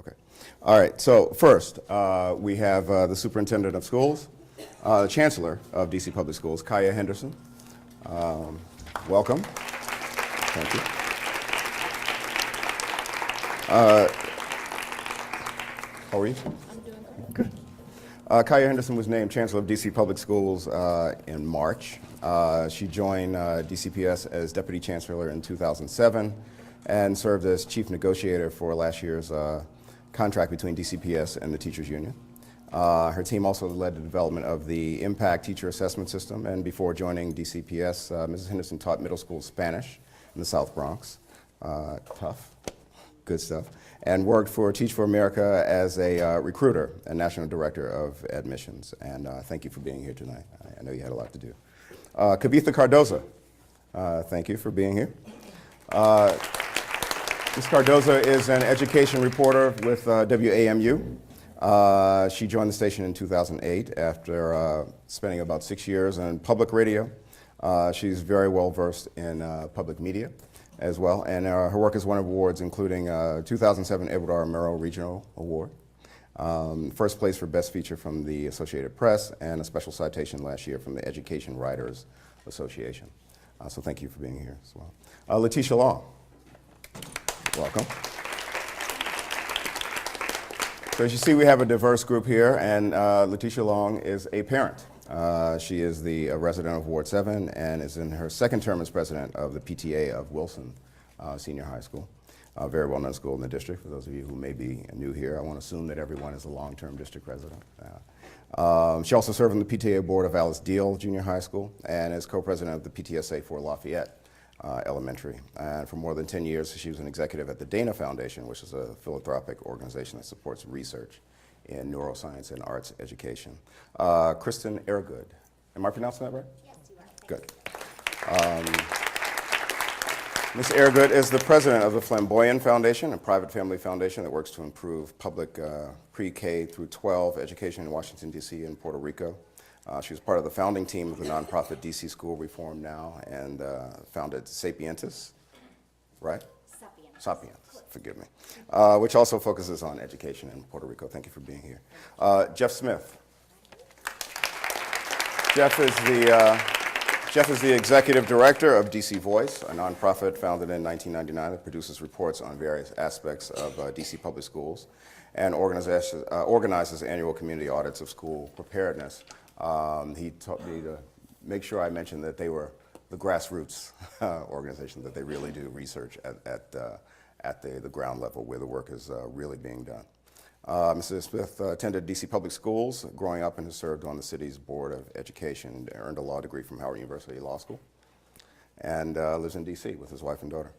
Okay. All right. So first, we have the Superintendent of Schools, the Chancellor of DC Public Schools, Kaya Henderson. Welcome. Thank you. How are you? I'm doing great. Good. Kaya Henderson was named Chancellor of DC Public Schools in March. She joined DCPS as Deputy Chancellor in 2007 and served as Chief Negotiator for last year's contract between DCPS and the Teachers Union. Her team also led the development of the Impact Teacher Assessment System, and before joining DCPS, Mrs. Henderson taught middle school Spanish in the South Bronx. Tough, good stuff. And worked for Teach for America as a recruiter and National Director of Admissions. And thank you for being here tonight. I know you had a lot to do. Kavitha Cardoza, thank you for being here. Ms. Cardoza is an education reporter with WAMU. She joined the station in 2008 after spending about 6 years in public radio. She's very well versed in public media as well, and her work has won awards including 2007 Edward R. Murrow Regional Award, first place for Best Feature from the Associated Press, and a special citation last year from the Education Writers Association. So thank you for being here as well. Letitia Long, welcome. So as you see, we have a diverse group here, and Letitia Long is a parent. She is the resident of Ward 7 and is in her second term as president of the PTA of Wilson Senior High School. A very well-known school in the district. For those of you who may be new here, I want to assume that everyone is a long-term district resident. She also served on the PTA board of Alice Deal Junior High School and is co-president of the PTSA for Lafayette Elementary. And for more than 10 years, she was an executive at the Dana Foundation, which is a philanthropic organization that supports research in neuroscience and arts education. Kristen Airgood. Am I pronouncing that right? Yes, you are. Good. Ms. Airgood is the president of the Flamboyant Foundation, a private family foundation that works to improve public pre-K through 12 education in Washington, D.C. and Puerto Rico. She was part of the founding team of the nonprofit DC School Reform Now and founded Sapientis, right? Sapiens, forgive me, which also focuses on education in Puerto Rico. Thank you for being here. Jeff Smith. Jeff is the executive director of DC Voice, a nonprofit founded in 1999 that produces reports on various aspects of DC public schools and organizes annual community audits of school preparedness. He taught me to make sure I mentioned that they were the grassroots organization, that they really do research at the ground level where the work is really being done. Mrs. Smith attended DC Public Schools growing up and has served on the city's Board of Education, earned a law degree from Howard University Law School, and lives in DC with his wife and daughter.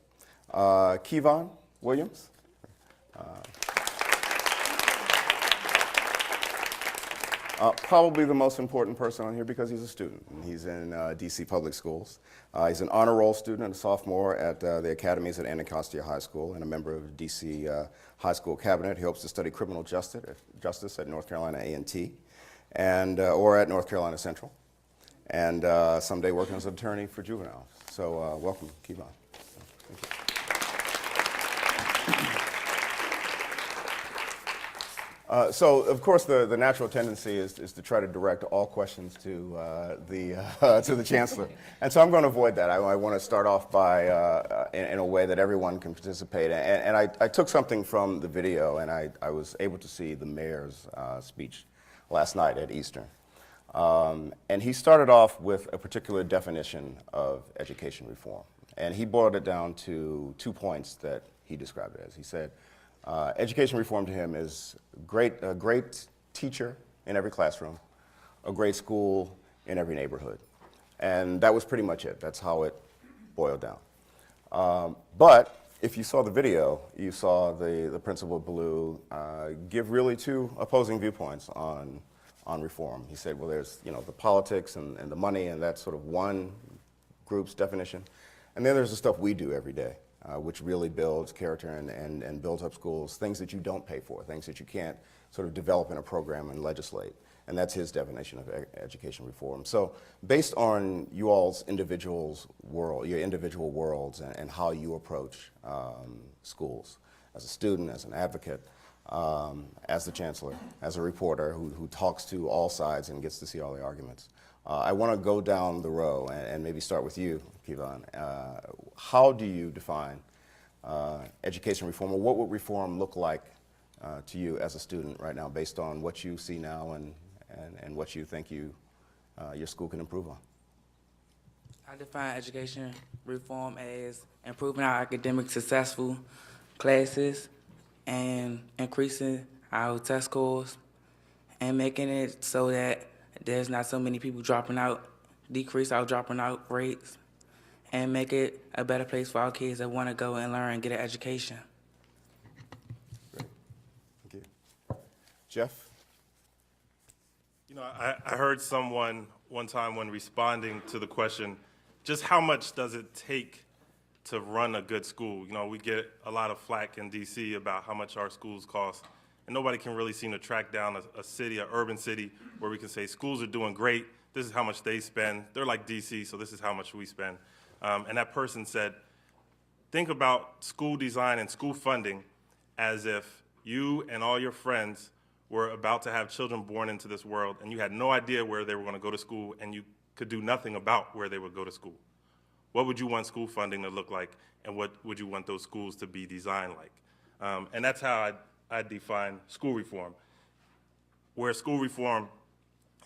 Kevon Williams. Probably the most important person on here because he's a student. He's in DC Public Schools. He's an honor roll student and a sophomore at the academies at Anacostia High School and a member of DC High School Cabinet. He hopes to study criminal justice at North Carolina A&T or at North Carolina Central, and someday working as an attorney for juveniles. So welcome, Kevon. Thank you. So, of course, the natural tendency is to try to direct all questions to the Chancellor. And so I'm going to avoid that. I want to start off by, in a way that everyone can participate. And I took something from the video, and I was able to see the mayor's speech last night at Eastern. And he started off with a particular definition of education reform. And he boiled it down to 2 points that he described it as. He said, education reform to him is a great teacher in every classroom, a great school in every neighborhood. And that was pretty much it. That's how it boiled down. But if you saw the video, you saw the Principal Blue give really 2 opposing viewpoints on reform. He said, well, there's the politics and the money, and that's sort of one group's definition. And then there's the stuff we do every day. Which really builds character and builds up schools, things that you don't pay for, things that you can't sort of develop in a program and legislate. And that's his definition of education reform. So based on you all's your individual worlds and how you approach schools, as a student, as an advocate, as the chancellor, as a reporter who talks to all sides and gets to see all the arguments. I want to go down the row and maybe start with you, Kevon. How do you define education reform, or what would reform look like to you as a student right now, based on what you see now and what you think your school can improve on? I define education reform as improving our academic successful classes and increasing our test scores and making it so that there's not so many people dropping out, decrease our dropping out rates, and make it a better place for our kids that want to go and learn and get an education. Great. Thank you. Jeff? You know, I heard someone one time when responding to the question, just how much does it take to run a good school? You know, we get a lot of flack in DC about how much our schools cost, and nobody can really seem to track down a city, an urban city, where we can say schools are doing great, this is how much they spend. They're like DC, so this is how much we spend. And that person said, think about school design and school funding as if you and all your friends were about to have children born into this world, and you had no idea where they were going to go to school, and you could do nothing about where they would go to school. What would you want school funding to look like, and what would you want those schools to be designed like? And that's how I define school reform. Where school reform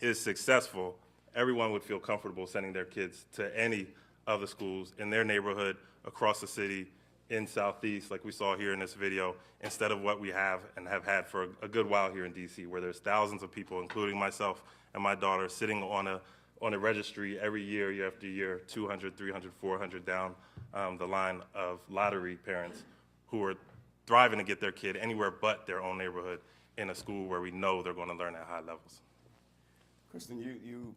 is successful, everyone would feel comfortable sending their kids to any of the schools in their neighborhood, across the city, in Southeast, like we saw here in this video, instead of what we have and have had for a good while here in DC, where there's thousands of people, including myself and my daughter, sitting on a registry every year, year after year, 200, 300, 400 down the line of lottery parents who are thriving to get their kid anywhere but their own neighborhood in a school where we know they're going to learn at high levels. Kristen, you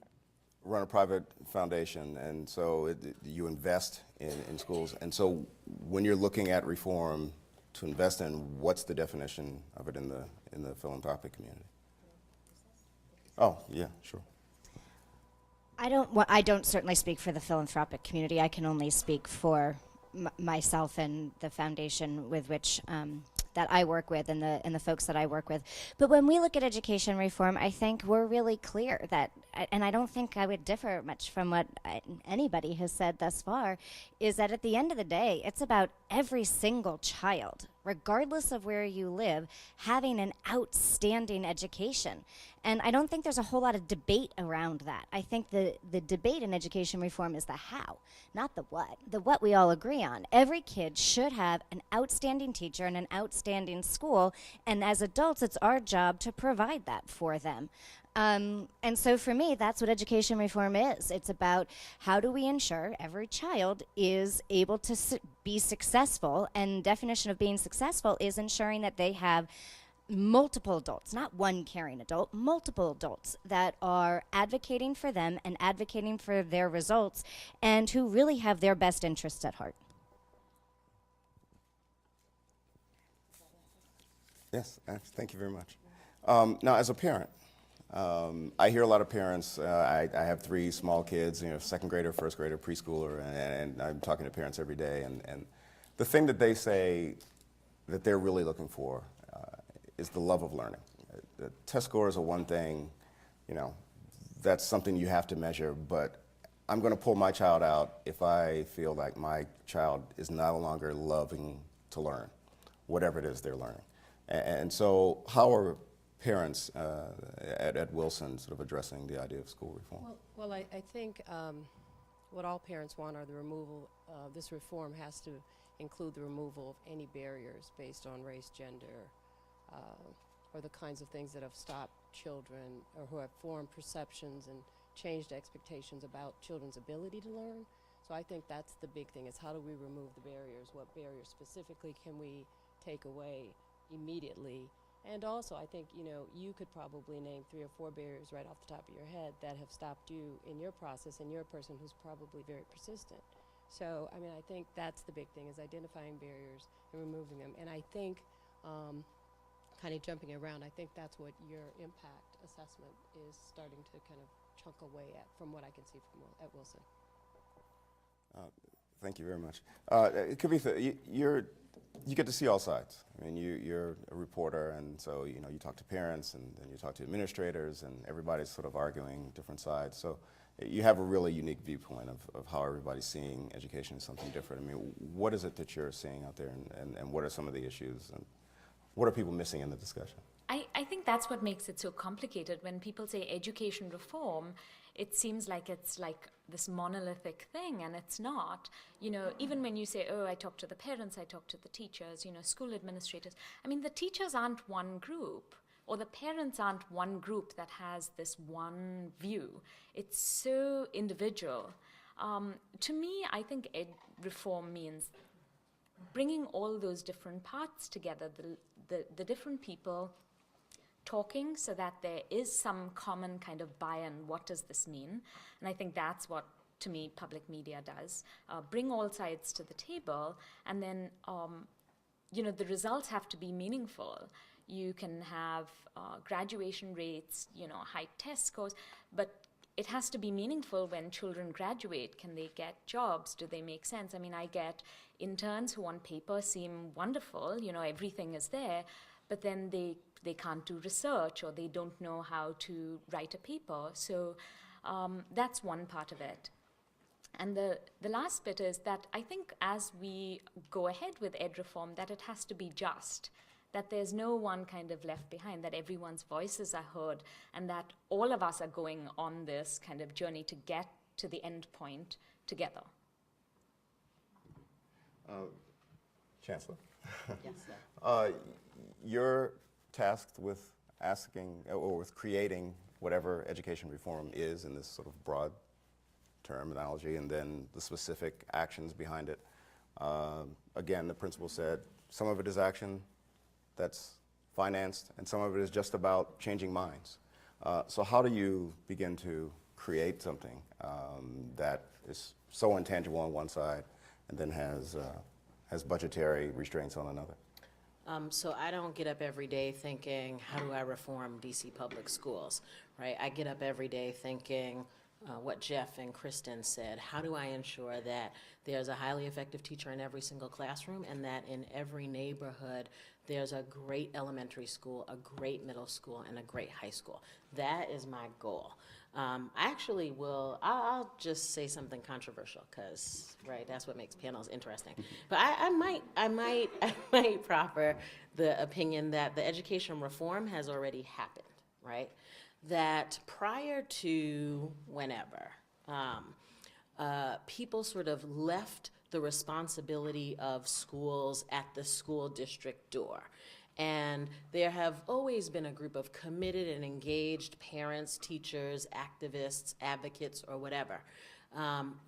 run a private foundation, and so you invest in schools. And so when you're looking at reform to invest in, what's the definition of it in the philanthropic community? Oh, yeah, sure. I don't certainly speak for the philanthropic community. I can only speak for myself and the foundation with which that I work with and the folks that I work with. But when we look at education reform, I think we're really clear that, and I don't think I would differ much from what anybody has said thus far, is that at the end of the day, it's about every single child, regardless of where you live, having an outstanding education. And I don't think there's a whole lot of debate around that. I think the debate in education reform is the how, not the what. The what we all agree on. Every kid should have an outstanding teacher and an outstanding school, and as adults, it's our job to provide that for them. And so for me, that's what education reform is. It's about how do we ensure every child is able to be successful, and definition of being successful is ensuring that they have multiple adults, not one caring adult, multiple adults that are advocating for them and advocating for their results, and who really have their best interests at heart. Yes, thank you very much. Now, as a parent, I hear a lot of parents, I have 3 small kids, second grader, first grader, preschooler, and I'm talking to parents every day, and the thing that they say that they're really looking for is the love of learning. The test scores are one thing, that's something you have to measure, but I'm going to pull my child out if I feel like my child is no longer loving to learn, whatever it is they're learning. And so how are parents at Wilson sort of addressing the idea of school reform? Well, I think what all parents want are the removal, this reform has to include the removal of any barriers based on race, gender, or the kinds of things that have stopped children or who have formed perceptions and changed expectations about children's ability to learn. So I think that's the big thing, is how do we remove the barriers? What barriers specifically can we take away immediately? And also, I think, you could probably name 3 or 4 barriers right off the top of your head that have stopped you in your process, and you're a person who's probably very persistent. So, I think that's the big thing, is identifying barriers and removing them. And I think, kind of jumping around, I think that's what your impact assessment is starting to kind of chunk away at, from what I can see at Wilson. Thank you very much. Kavitha, you get to see all sides. I mean, you're a reporter, and so you talk to parents, and then you talk to administrators, and everybody's sort of arguing different sides. So you have a really unique viewpoint of how everybody's seeing education as something different. I mean, what is it that you're seeing out there, and what are some of the issues, and what are people missing in the discussion? I think that's what makes it so complicated. When people say education reform, it seems like it's like this monolithic thing, and it's not. Even when you say, oh, I talk to the parents, I talk to the teachers, school administrators. I mean, the teachers aren't one group, or the parents aren't one group that has this one view. It's so individual. To me, I think ed reform means bringing all those different parts together, the different people talking so that there is some common kind of buy-in. What does this mean? And I think that's what, to me, public media does. Bring all sides to the table, and then, the results have to be meaningful. You can have graduation rates, high test scores, but it has to be meaningful when children graduate. Can they get jobs? Do they make sense? I mean, I get interns who on paper seem wonderful, everything is there, but then they can't do research, or they don't know how to write a paper. So that's one part of it. And the last bit is that I think as we go ahead with ed reform, that it has to be just, that there's no one kind of left behind, that everyone's voices are heard, and that all of us are going on this kind of journey to get to the end point together. Chancellor? Yes, sir. You're tasked with asking, or with creating whatever education reform is in this sort of broad terminology, and then the specific actions behind it. Again, the principal said some of it is action that's financed, and some of it is just about changing minds. So how do you begin to create something that is so intangible on one side and then has budgetary restraints on another? So I don't get up every day thinking, how do I reform DC public schools, right? I get up every day thinking what Jeff and Kristen said. How do I ensure that there's a highly effective teacher in every single classroom, and that in every neighborhood there's a great elementary school, a great middle school, and a great high school? That is my goal. I'll just say something controversial, because, right, that's what makes panels interesting. But I might proffer the opinion that the education reform has already happened, right? That prior to whenever, people sort of left the responsibility of schools at the school district door. And there have always been a group of committed and engaged parents, teachers, activists, advocates, or whatever.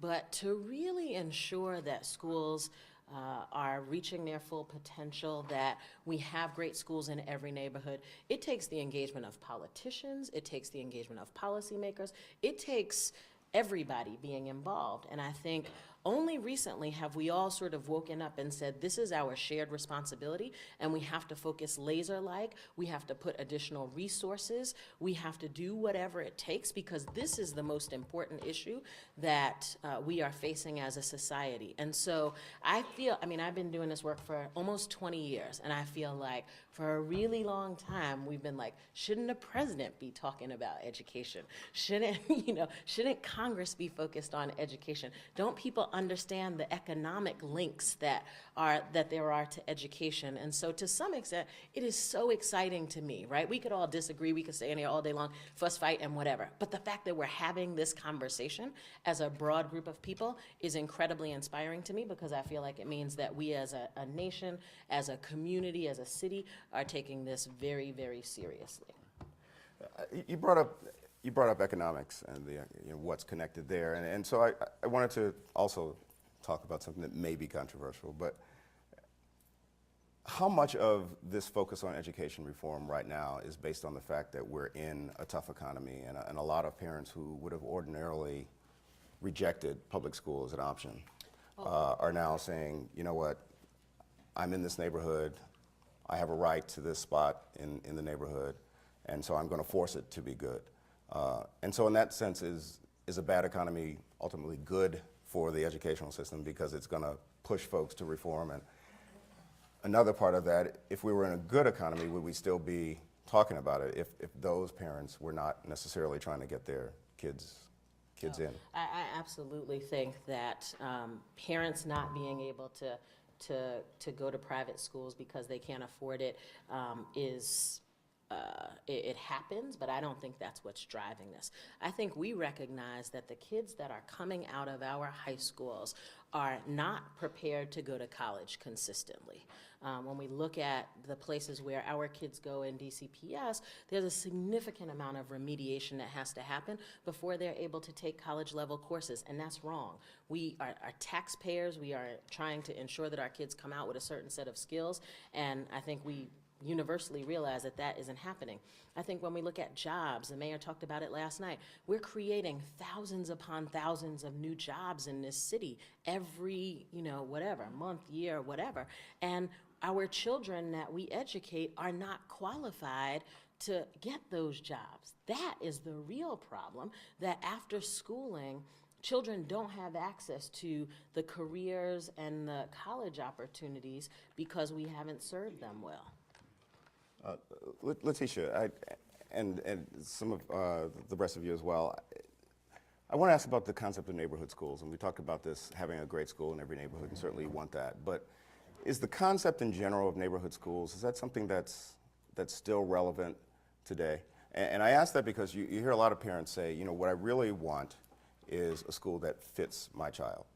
But to really ensure that schools are reaching their full potential, that we have great schools in every neighborhood, it takes the engagement of politicians, it takes the engagement of policymakers, it takes everybody being involved. And I think only recently have we all sort of woken up and said, this is our shared responsibility, and we have to focus laser-like, we have to put additional resources, we have to do whatever it takes, because this is the most important issue that we are facing as a society. And so I've been doing this work for almost 20 years, and I feel like for a really long time we've been like, shouldn't the president be talking about education? Shouldn't Congress be focused on education? Don't people understand the economic links that there are to education? And so to some extent, it is so exciting to me, right? We could all disagree, we could stay in here all day long, fuss, fight, and whatever. But the fact that we're having this conversation as a broad group of people is incredibly inspiring to me, because I feel like it means that we as a nation, as a community, as a city, are taking this very, very seriously. You brought up economics and what's connected there, and so I wanted to also talk about something that may be controversial, but how much of this focus on education reform right now is based on the fact that we're in a tough economy, and a lot of parents who would have ordinarily rejected public school as an option are now saying, you know what, I'm in this neighborhood, I have a right to this spot in the neighborhood, and so I'm going to force it to be good. And so in that sense, is a bad economy ultimately good for the educational system because it's going to push folks to reform. And another part of that, if we were in a good economy, would we still be talking about it if those parents were not necessarily trying to get their kids in? I absolutely think that parents not being able to go to private schools because they can't afford it it happens, but I don't think that's what's driving this. I think we recognize that the kids that are coming out of our high schools are not prepared to go to college consistently. When we look at the places where our kids go in DCPS, there's a significant amount of remediation that has to happen before they're able to take college level courses, and that's wrong. We are taxpayers, we are trying to ensure that our kids come out with a certain set of skills, and I think we universally realize that that isn't happening. I think when we look at jobs, the mayor talked about it last night, we're creating thousands upon thousands of new jobs in this city every, whatever, month, year, whatever. And our children that we educate are not qualified to get those jobs. That is the real problem, that after schooling, children don't have access to the careers and the college opportunities because we haven't served them well. Letitia, and some of the rest of you as well, I want to ask about the concept of neighborhood schools, and we talked about this, having a great school in every neighborhood, and certainly you want that, but is the concept in general of neighborhood schools, is that something that's still relevant today? And I ask that because you hear a lot of parents say, what I really want is a school that fits my child.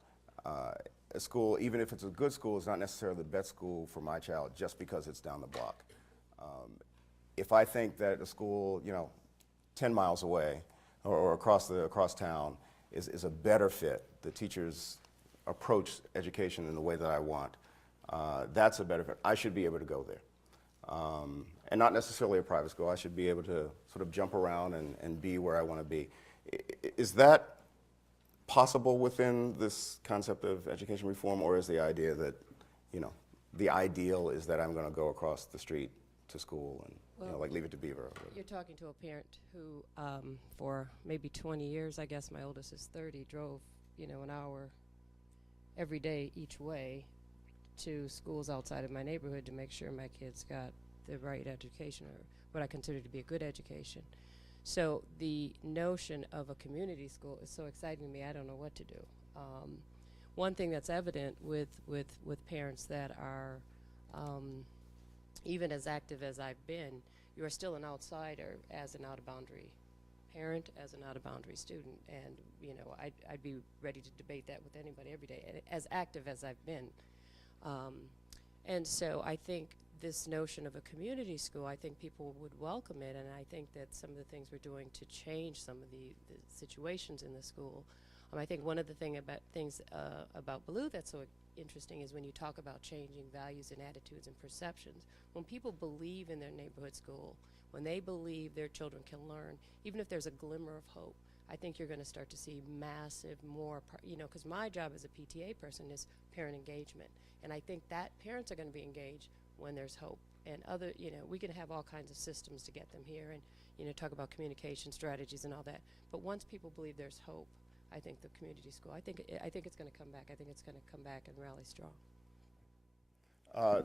A school, even if it's a good school, is not necessarily the best school for my child just because it's down the block. If I think that a school, 10 miles away or across town is a better fit, the teachers approach education in the way that I want, that's a better fit. I should be able to go there. And not necessarily a private school. I should be able to sort of jump around and be where I want to be. Is that possible within this concept of education reform, or is the idea that, the ideal is that I'm going to go across the street to school and like Leave It to Beaver? You're talking to a parent who, for maybe 20 years, I guess my oldest is 30, drove, an hour every day each way to schools outside of my neighborhood to make sure my kids got the right education, or what I consider to be a good education. So the notion of a community school is so exciting to me, I don't know what to do. One thing that's evident with parents that are even as active as I've been, you are still an outsider as an out-of-boundary parent, as an out-of-boundary student, and I'd be ready to debate that with anybody every day, as active as I've been. And so I think this notion of a community school, I think people would welcome it, and I think that some of the things we're doing to change some of the situations in the school. I think one of the things about Blue that's so interesting is when you talk about changing values and attitudes and perceptions. When people believe in their neighborhood school, when they believe their children can learn, even if there's a glimmer of hope, I think you're going to start to see massive more, because my job as a PTA person is parent engagement. And I think that parents are going to be engaged when there's hope. And we can have all kinds of systems to get them here and, talk about communication strategies and all that. But once people believe there's hope, I think the community school, I think it's going to come back. I think it's going to come back and rally strong.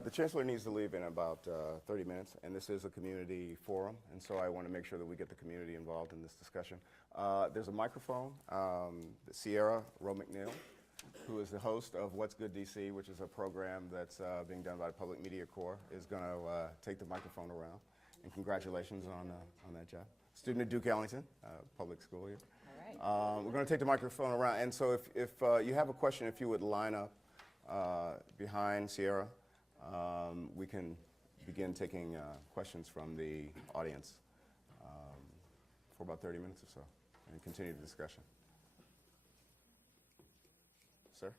The Chancellor needs to leave in about 30 minutes, and this is a community forum, and so I want to make sure that we get the community involved in this discussion. There's a microphone. Sierra Roe McNeil, who is the host of What's Good DC, which is a program that's being done by the Public Media Corps, is going to take the microphone around. And congratulations on that job. Student at Duke Ellington, public school here. All right. We're going to take the microphone around, and so if you have a question, if you would line up behind Sierra, we can begin taking questions from the audience for about 30 minutes or so and continue the discussion. Sir?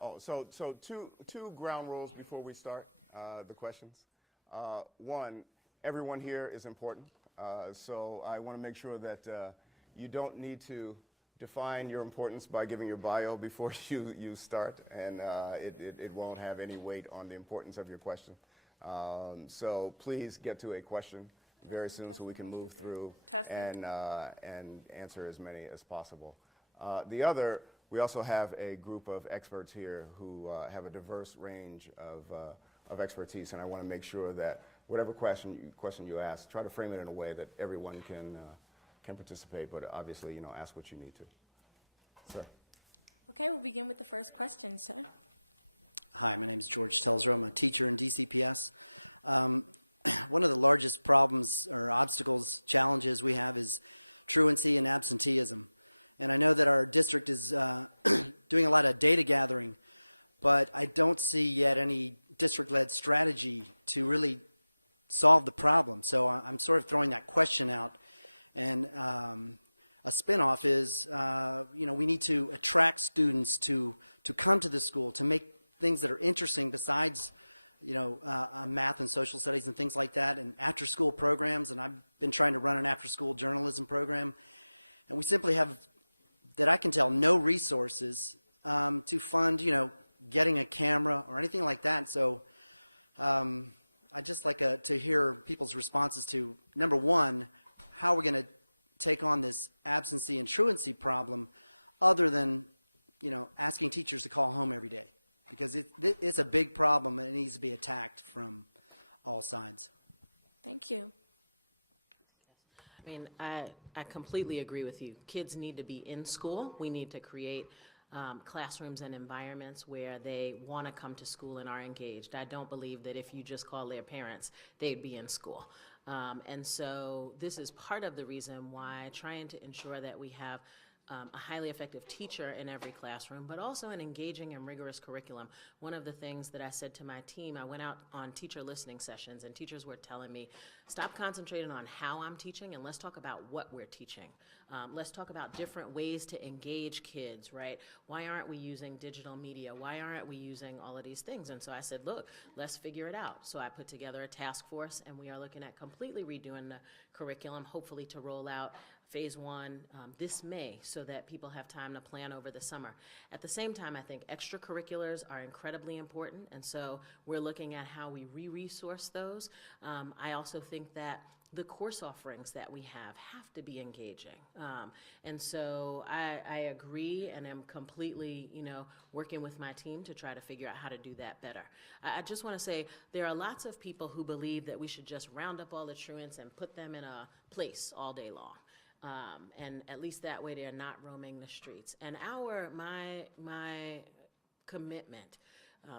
Oh, so two ground rules before we start the questions. One, everyone here is important, so I want to make sure that you don't need to define your importance by giving your bio before you start, and it won't have any weight on the importance of your question. So please get to a question. very soon so we can move through and answer as many as possible. The other, we also have a group of experts here who have a diverse range of expertise, and I want to make sure that whatever question you ask, try to frame it in a way that everyone can participate, but obviously, ask what you need to. Sir. Okay, we'll begin with the first question, sir. Hi, my name is George Telzer. I'm a teacher in DCPS. One of the largest problems or obstacles, challenges we have is truancy and absenteeism. And I know that our district is doing a lot of data gathering, but I don't see yet any district-led strategy to really solve the problem. So I'm sort of throwing that question out. And a spinoff is, we need to attract students to come to the school, to make things that are interesting besides, math and social studies and things like that, and after-school programs. And I've been trying to run an after-school journalism program. And we simply have, that I can tell, no resources to fund, getting a camera or anything like that. So I'd just like to hear people's responses to, number one, how we're going to take on this absency and truancy problem other than, asking teachers to call home every day. Because it's a big problem and it needs to be attacked from all sides. Thank you. I mean, I completely agree with you. Kids need to be in school. We need to create classrooms and environments where they want to come to school and are engaged. I don't believe that if you just call their parents, they'd be in school. And so this is part of the reason why trying to ensure that we have a highly effective teacher in every classroom, but also an engaging and rigorous curriculum. One of the things that I said to my team, I went out on teacher listening sessions, and teachers were telling me, stop concentrating on how I'm teaching, and let's talk about what we're teaching. Let's talk about different ways to engage kids, right? Why aren't we using digital media? Why aren't we using all of these things? And so I said, look, let's figure it out. So I put together a task force, and we are looking at completely redoing the curriculum, hopefully to roll out Phase 1 this May so that people have time to plan over the summer. At the same time, I think extracurriculars are incredibly important, and so we're looking at how we re-resource those. I also think that the course offerings that we have to be engaging. And so I agree and am completely, working with my team to try to figure out how to do that better. I just want to say there are lots of people who believe that we should just round up all the truants and put them in a place all day long. And at least that way they're not roaming the streets. And my commitment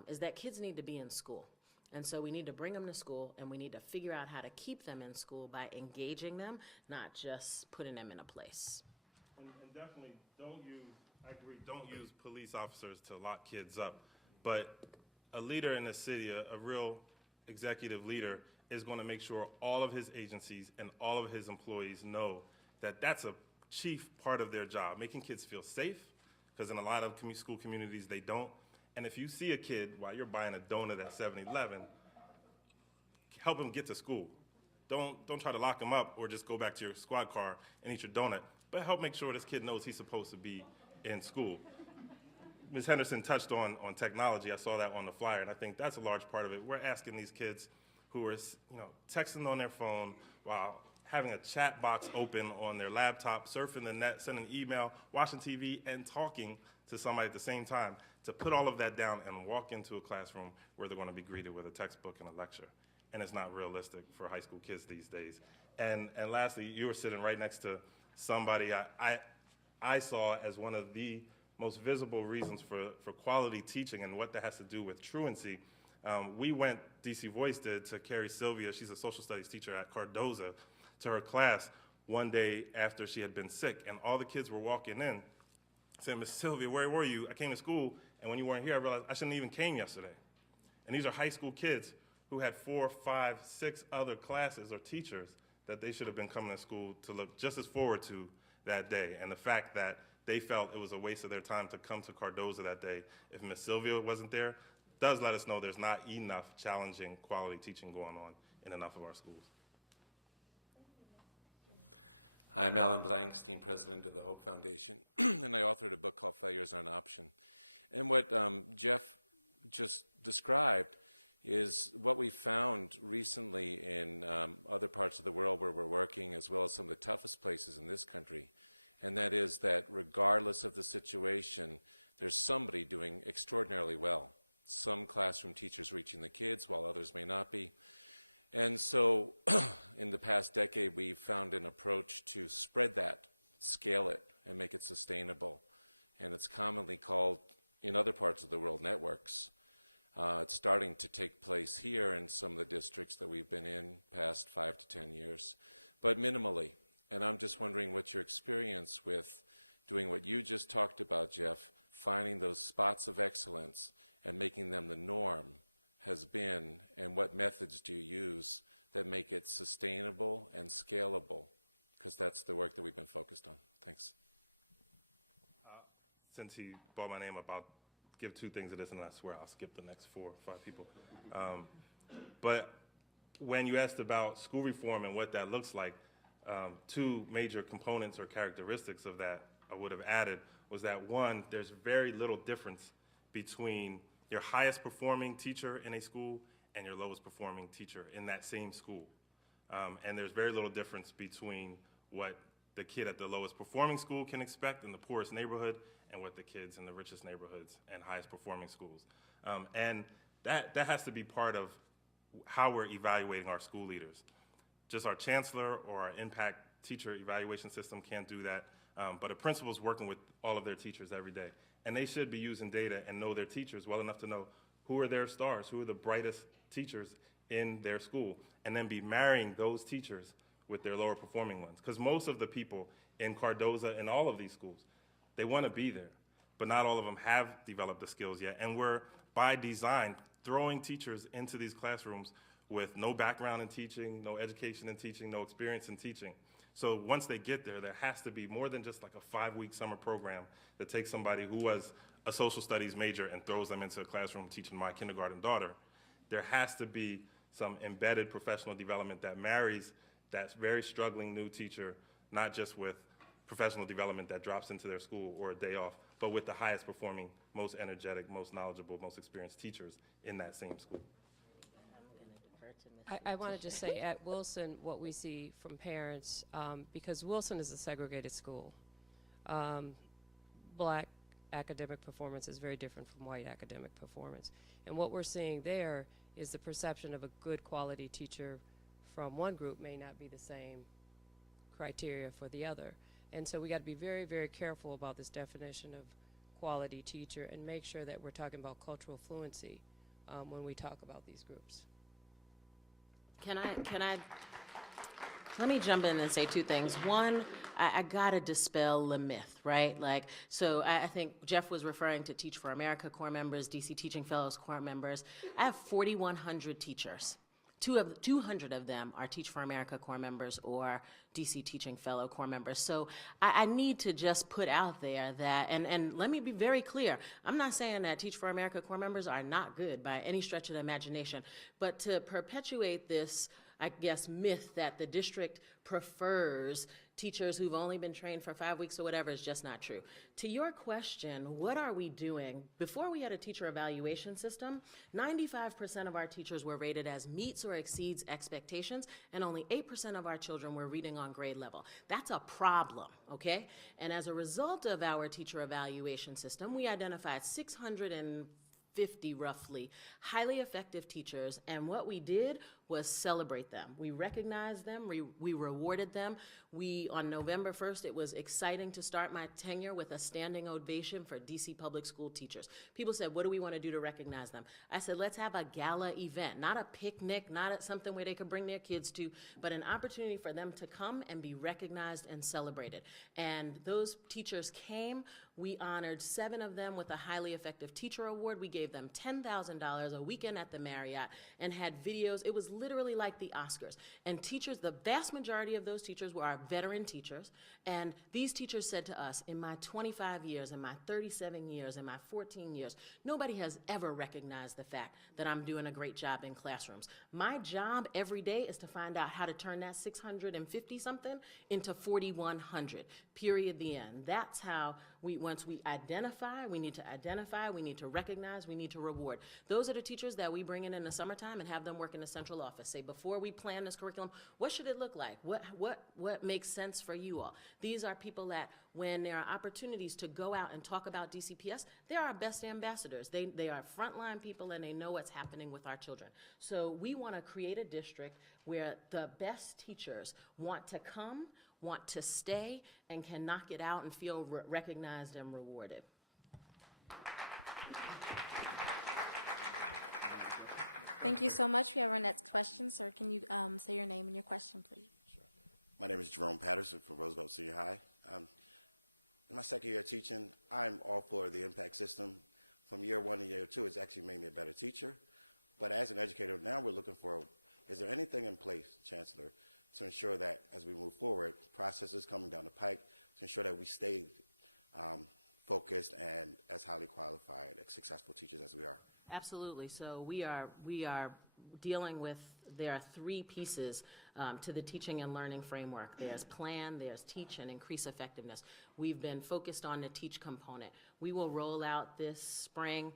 is that kids need to be in school. And so we need to bring them to school, and we need to figure out how to keep them in school by engaging them, not just putting them in a place. And definitely I agree, don't use police officers to lock kids up. But a leader in the city, a real executive leader, is going to make sure all of his agencies and all of his employees know that that's a chief part of their job, making kids feel safe, because in a lot of school communities they don't. And if you see a kid while you're buying a donut at 7-Eleven, help him get to school. Don't try to lock him up or just go back to your squad car and eat your donut, but help make sure this kid knows he's supposed to be in school. Ms. Henderson touched on technology. I saw that on the flyer, and I think that's a large part of it. We're asking these kids who are texting on their phone while having a chat box open on their laptop, surfing the net, sending an email, watching TV, and talking to somebody at the same time, to put all of that down and walk into a classroom where they're going to be greeted with a textbook and a lecture. And it's not realistic for high school kids these days. And lastly, you were sitting right next to somebody I saw as one of the most visible reasons for quality teaching and what that has to do with truancy. We went, DC Voice did, to carry Sylvia, she's a social studies teacher at Cardoza, to her class one day after she had been sick. And all the kids were walking in saying, Miss Sylvia, where were you? I came to school, and when you weren't here, I realized I shouldn't even came yesterday. And these are high school kids who had 4, 5, 6 other classes or teachers that they should have been coming to school to look just as forward to that day. And the fact that they felt it was a waste of their time to come to Cardoza that day if Miss Sylvia wasn't there does let us know there's not enough challenging quality teaching going on in enough of our schools. Hi, I'm Alan Blankstein, president of the Hope Foundation, and I authored a book called Failures Are an Option. And what Jeff just described is what we found recently in other parts of the world where we're working, as well as some of the toughest places in this country, and that is that regardless of the situation, there's somebody doing extraordinarily well. Some classroom teachers reaching the kids while others may not be. And so in the past decade, we've found an approach to spread that, scale it, and make it sustainable. And it's commonly called, in other parts of the world, networks. It's starting to take place here in some of the districts that we've been in past 5 to 10 years, but minimally. And I'm just wondering what your experience with doing what you just talked about, Jeff, finding those spots of excellence and making them the norm has been, and what methods do you use that make it sustainable and scalable? Because that's the work that we've been focused on. Thanks. Since he brought my name up, I'll give 2 things of this, and I swear I'll skip the next 4 or 5 people. But when you asked about school reform and what that looks like, 2 major components or characteristics of that I would have added was that, one, there's very little difference between your highest performing teacher in a school and your lowest performing teacher in that same school. And there's very little difference between what the kid at the lowest performing school can expect in the poorest neighborhood and what the kids in the richest neighborhoods and highest performing schools. And that has to be part of how we're evaluating our school leaders. Just our chancellor or our impact teacher evaluation system can't do that, but a principal's working with all of their teachers every day. And they should be using data and know their teachers well enough to know who are their stars, who are the brightest teachers in their school, and then be marrying those teachers with their lower performing ones. Because most of the people in Cardoza and all of these schools, they want to be there, but not all of them have developed the skills yet. And we're, by design, throwing teachers into these classrooms with no background in teaching, no education in teaching, no experience in teaching. So once they get there, there has to be more than just like a 5-week summer program that takes somebody who was a social studies major and throws them into a classroom teaching my kindergarten daughter. There has to be some embedded professional development that marries that very struggling new teacher, not just with professional development that drops into their school or a day off, but with the highest performing, most energetic, most knowledgeable, most experienced teachers in that same school. I want to just say at Wilson, what we see from parents, because Wilson is a segregated school, black academic performance is very different from white academic performance. And what we're seeing there is the perception of a good quality teacher from one group may not be the same criteria for the other. And so we got to be very, very careful about this definition of quality teacher and make sure that we're talking about cultural fluency when we talk about these groups. Let me jump in and say 2 things. One, I gotta dispel the myth, right? Like, so I think Jeff was referring to Teach for America Corps members, DC Teaching Fellows Corps members. I have 4,100 teachers. 200 of them are Teach for America Corps members or DC Teaching Fellow Corps members. So I need to just put out there that, and let me be very clear, I'm not saying that Teach for America Corps members are not good by any stretch of the imagination, but to perpetuate this, I guess, myth that the district prefers teachers who've only been trained for 5 weeks or whatever is just not true. To your question, what are we doing? Before we had a teacher evaluation system, 95% of our teachers were rated as meets or exceeds expectations, and only 8% of our children were reading on grade level. That's a problem, okay? And as a result of our teacher evaluation system, we identified 650 roughly highly effective teachers, and what we did was celebrate them. We recognized them, we rewarded them. On November 1st, it was exciting to start my tenure with a standing ovation for DC public school teachers. People said, what do we want to do to recognize them? I said, let's have a gala event, not a picnic, not something where they could bring their kids to, but an opportunity for them to come and be recognized and celebrated. And those teachers came. We honored 7 of them with a highly effective teacher award. We gave them $10,000 a weekend at the Marriott and had videos. It was literally like the Oscars. And teachers, the vast majority of those teachers were our veteran teachers. And these teachers said to us, in my 25 years, in my 37 years, in my 14 years, nobody has ever recognized the fact that I'm doing a great job in classrooms. My job every day is to find out how to turn that 650 something into 4,100, period, the end. That's how we once we identify, we need to recognize, we need to reward. Those are the teachers that we bring in the summertime and have them work in the central office. Say, before we plan this curriculum, what should it look like? What makes sense for you all? These are people that, when there are opportunities to go out and talk about DCPS, they're our best ambassadors. They are frontline people, and they know what's happening with our children. So we want to create a district where the best teachers want to come, want to stay, and can knock it out and feel recognized and rewarded. Thank you so much. We have our next question. Sir, can you say your name and your question, please? My name is Jerome Patterson from Roosevelt Senior High. In my second year of teaching, I'm all for the impact system. From year 1 to year 2, it's actually made me a better teacher. But as an educator, now we're looking for, is there anything in place, Chancellor, to ensure that as we move forward, processes coming down the pike, to ensure that we stay focused and as highly qualified, successful teachers as we are? Absolutely. So we are dealing with, there are 3 pieces to the teaching and learning framework. There's plan, there's teach, and increase effectiveness. We've been focused on the teach component. We will roll out this spring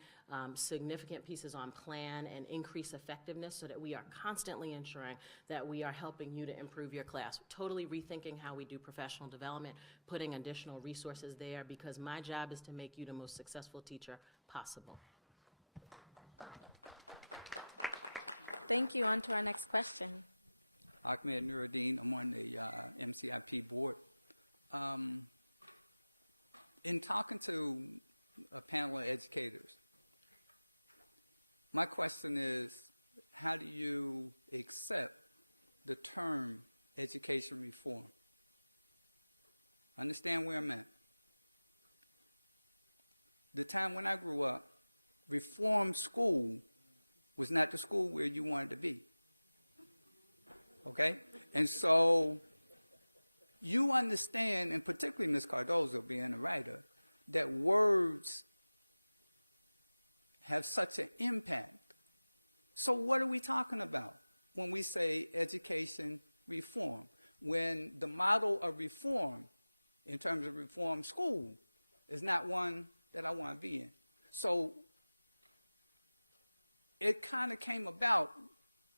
significant pieces on plan and increase effectiveness so that we are constantly ensuring that we are helping you to improve your class. Totally rethinking how we do professional development, putting additional resources there, because my job is to make you the most successful teacher possible. Thank you. On to our next question. Ahmed Nuruddin, I'm on the MCIP board. In talking to a panel of educators, my question is, how do you accept the term education reform? Understand where I'm at. The time when I grew up, reform school was not the school where you wanted to be. Okay? And so you understand, and particularly Ms. Cardozo being a writer, that words have such an impact. So what are we talking about when we say education reform? When the model of reform, in terms of reform school, is not one that I want to be in. So it kind of came about,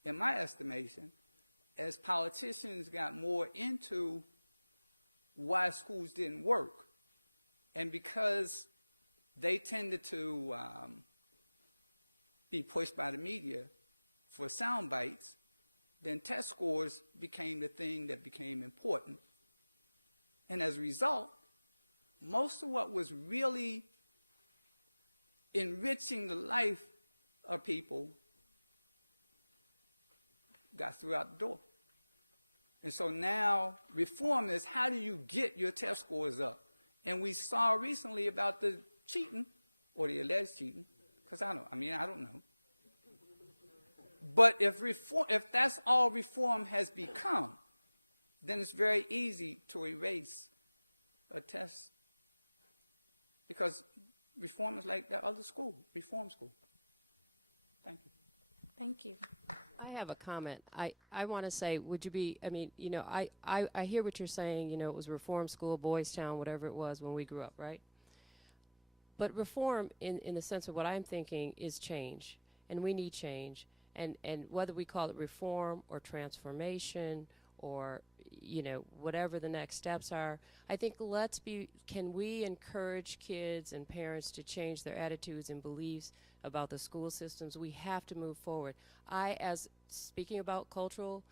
in my estimation, as politicians got more into why schools didn't work. And because they tended to be pushed by the media for sound bites, then test scores became the thing that became important. And as a result, most of what was really enriching the life of people got through out the door. And so now reform is, how do you get your test scores up? And we saw recently about the cheating, or the alleged cheating, because I don't know. But if that's all reform has become, then it's very easy to erase a test. Because reform is like that other school, reform school. Thank you. Thank you. I have a comment. I want to say, would you be, I hear what you're saying, it was reform school, Boys Town, whatever it was when we grew up, right? But reform, in the sense of what I'm thinking, is change, and we need change. And whether we call it reform or transformation or, whatever the next steps are, I think can we encourage kids and parents to change their attitudes and beliefs about the school systems? We have to move forward. As speaking about cultural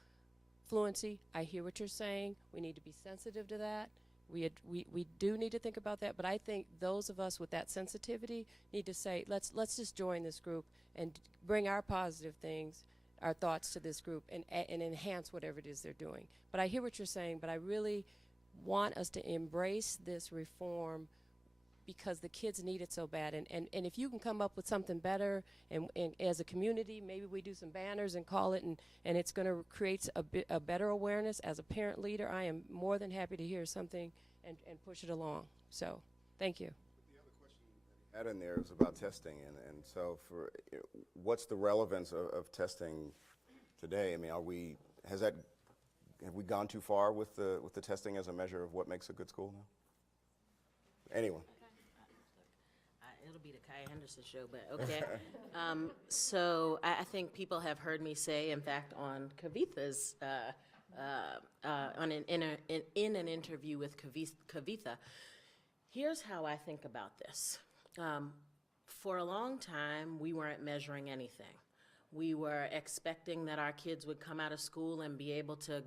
fluency, I hear what you're saying. We need to be sensitive to that. We do need to think about that, but I think those of us with that sensitivity need to say, let's just join this group and bring our positive things, our thoughts to this group, and enhance whatever it is they're doing. But I hear what you're saying, but I really want us to embrace this reform because the kids need it so bad. And if you can come up with something better, and as a community, maybe we do some banners and call it, and it's going to create a better awareness. As a parent leader, I am more than happy to hear something and push it along. So, thank you. The other question that you had in there was about testing, and so what's the relevance of testing today? I mean, have we gone too far with the testing as a measure of what makes a good school now? Anyone? That'll be the Kai Henderson show, but okay. So I think people have heard me say, in fact, on Kavitha's, in an interview with Kavitha, here's how I think about this. For a long time, we weren't measuring anything. We were expecting that our kids would come out of school and be able to,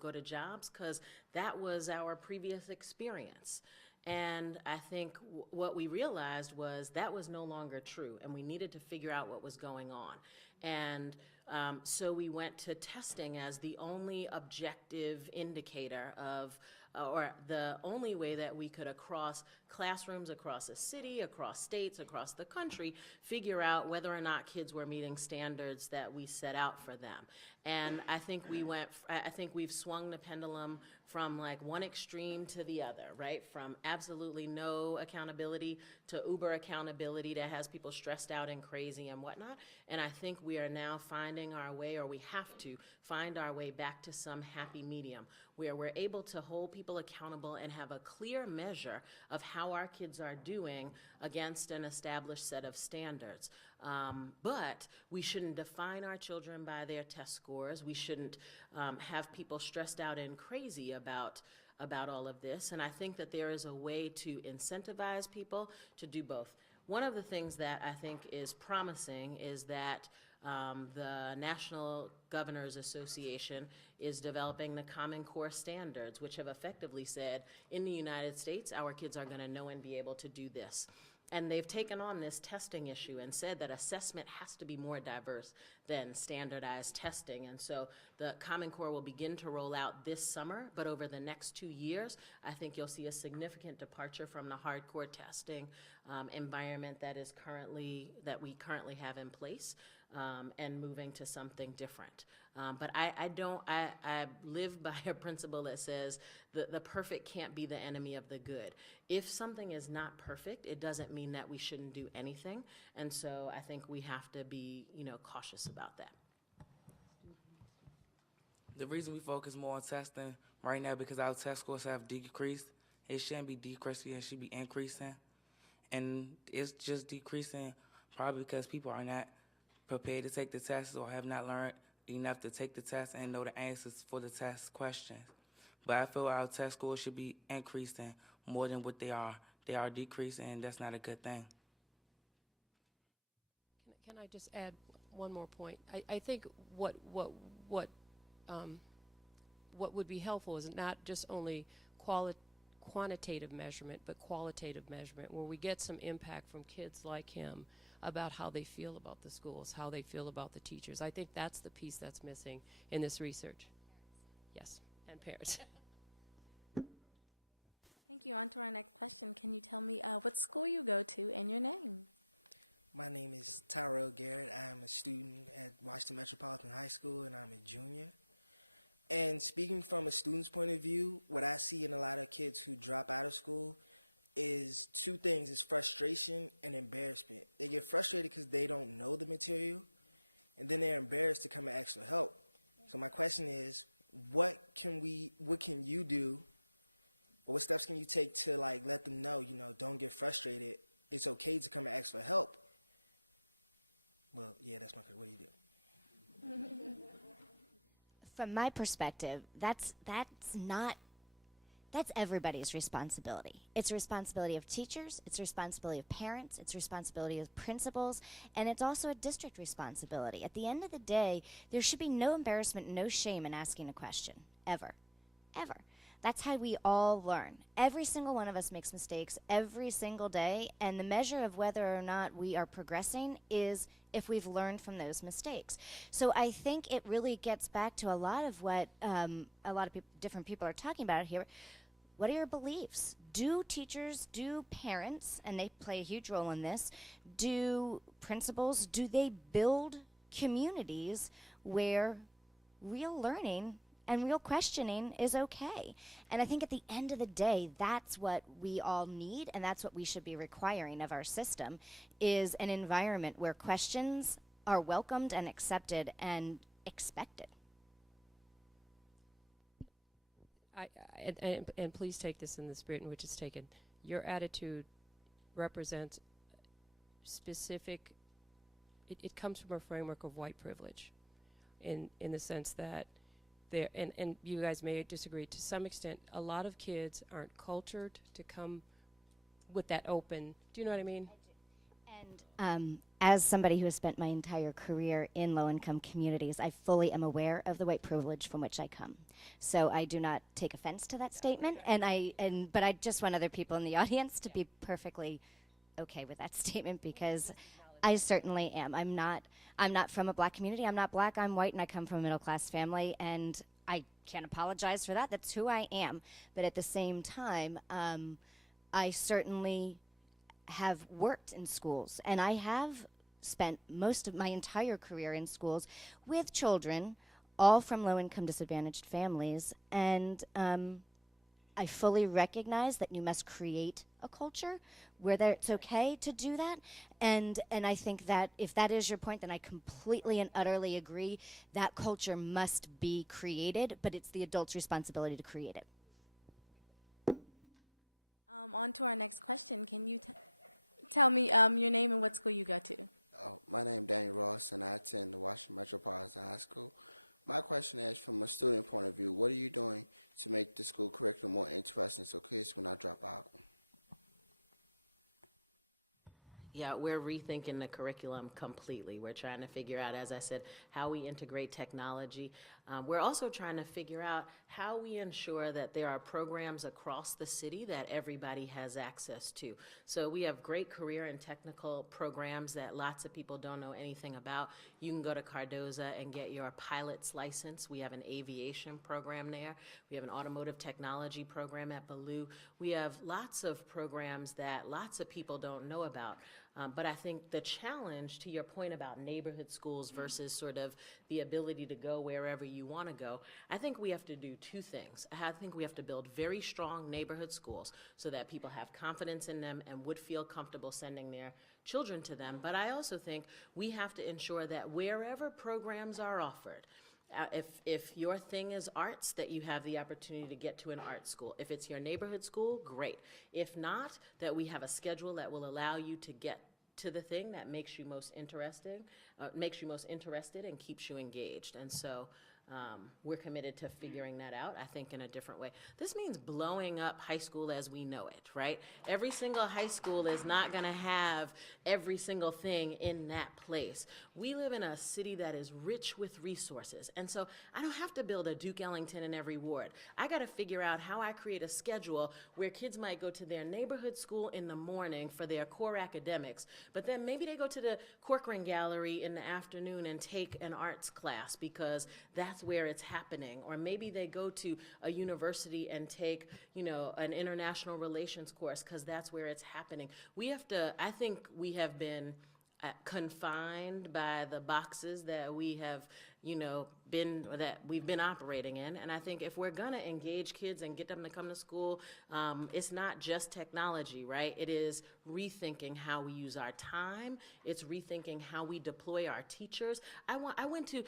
go to jobs because that was our previous experience. And I think what we realized was that was no longer true, and we needed to figure out what was going on. And so we went to testing as the only objective indicator of, or the only way that we could, across classrooms, across a city, across states, across the country, figure out whether or not kids were meeting standards that we set out for them. And I think we've swung the pendulum from like one extreme to the other, right? From absolutely no accountability to uber accountability that has people stressed out and crazy and whatnot. And I think we are now finding our way, or we have to find our way back to some happy medium where we're able to hold people accountable and have a clear measure of how our kids are doing against an established set of standards. But we shouldn't define our children by their test scores. We shouldn't have people stressed out and crazy about all of this. And I think that there is a way to incentivize people to do both. One of the things that I think is promising is that the National Governors Association is developing the Common Core standards, which have effectively said, in the United States, our kids are going to know and be able to do this. And they've taken on this testing issue and said that assessment has to be more diverse than standardized testing. And so the Common Core will begin to roll out this summer, but over the next 2 years, I think you'll see a significant departure from the hardcore testing environment that we currently have in place, and moving to something different. But I live by a principle that says the perfect can't be the enemy of the good. If something is not perfect, it doesn't mean that we shouldn't do anything. And so I think we have to be, cautious about that. The reason we focus more on testing right now because our test scores have decreased. It shouldn't be decreasing, it should be increasing. And it's just decreasing probably because people are not prepared to take the tests or have not learned enough to take the test and know the answers for the test questions. But I feel our test scores should be increasing more than what they are. They are decreasing, and that's not a good thing. Can I just add one more point? I think what would be helpful is not just only quantitative measurement, but qualitative measurement, where we get some impact from kids like him about how they feel about the schools, how they feel about the teachers. I think that's the piece that's missing in this research. Yes, and parents. Thank you. On to our next question. Can you tell me what school you go to and your name? My name is Tyrell Garrett. I am a student at Washington Metropolitan High School, and I'm a junior. And speaking from a student's point of view, what I see in a lot of kids who drop out of school is two things: is frustration and embarrassment. They get frustrated because they don't know the material, and then they're embarrassed to come and ask for help. So my question is, what can you do, or what steps can you take to let them know, don't get frustrated. It's okay to come and ask for help. Well, yeah, that's my question. What do you do? From my perspective, that's everybody's responsibility. It's the responsibility of teachers, it's the responsibility of parents, it's the responsibility of principals, and it's also a district responsibility. At the end of the day, there should be no embarrassment, no shame in asking a question, ever, ever. That's how we all learn. Every single one of us makes mistakes every single day, and the measure of whether or not we are progressing is if we've learned from those mistakes. So I think it really gets back to a lot of what a lot of different people are talking about here. What are your beliefs? Do teachers, do parents, and they play a huge role in this, do principals, do they build communities where real learning and real questioning is okay? And I think at the end of the day, that's what we all need, and that's what we should be requiring of our system, is an environment where questions are welcomed and accepted and expected. And please take this in the spirit in which it's taken. Your attitude represents specific, it comes from a framework of white privilege in the sense that there, and you guys may disagree to some extent, a lot of kids aren't cultured to come with that open, do you know what I mean? And as somebody who has spent my entire career in low-income communities, I fully am aware of the white privilege from which I come. So I do not take offense to that statement, but I just want other people in the audience to be perfectly okay with that statement, because I certainly am. I'm not from a black community. I'm not black. I'm white, and I come from a middle-class family, and I can't apologize for that. That's who I am. But at the same time, I certainly have worked in schools, and I have spent most of my entire career in schools with children, all from low-income disadvantaged families, and I fully recognize that you must create a culture where it's okay to do that, and I think that if that is your point, then I completely and utterly agree. That culture must be created, but it's the adult's responsibility to create it. On to our next question. Can you tell me your name and what school you go to? Oh, my name is Daniel Ross, and I attend the Washington Metropolitan High School. My question is, from a student point of view, what are you doing to make the school curriculum more interesting so kids will not drop out? Yeah, we're rethinking the curriculum completely. We're trying to figure out, as I said, how we integrate technology. We're also trying to figure out how we ensure that there are programs across the city that everybody has access to. So we have great career and technical programs that lots of people don't know anything about. You can go to Cardoza and get your pilot's license. We have an aviation program there. We have an automotive technology program at Ballou. We have lots of programs that lots of people don't know about. But I think the challenge, to your point about neighborhood schools versus sort of the ability to go wherever you want to go, I think we have to do two things. I think we have to build very strong neighborhood schools so that people have confidence in them and would feel comfortable sending their children to them. But I also think we have to ensure that wherever programs are offered, if your thing is arts, that you have the opportunity to get to an art school. If it's your neighborhood school, great. If not, that we have a schedule that will allow you to get to the thing that makes you most interested and keeps you engaged. And so we're committed to figuring that out, I think, in a different way. This means blowing up high school as we know it, right? Every single high school is not going to have every single thing in that place. We live in a city that is rich with resources, and so I don't have to build a Duke Ellington in every ward. I got to figure out how I create a schedule where kids might go to their neighborhood school in the morning for their core academics, but then maybe they go to the Corcoran Gallery in the afternoon and take an arts class because that's where it's happening. Or maybe they go to a university and take, an international relations course because that's where it's happening. I think we have been confined by the boxes that we have, we've been operating in. And I think if we're gonna engage kids and get them to come to school, it's not just technology, right? It is rethinking how we use our time. It's rethinking how we deploy our teachers. I went to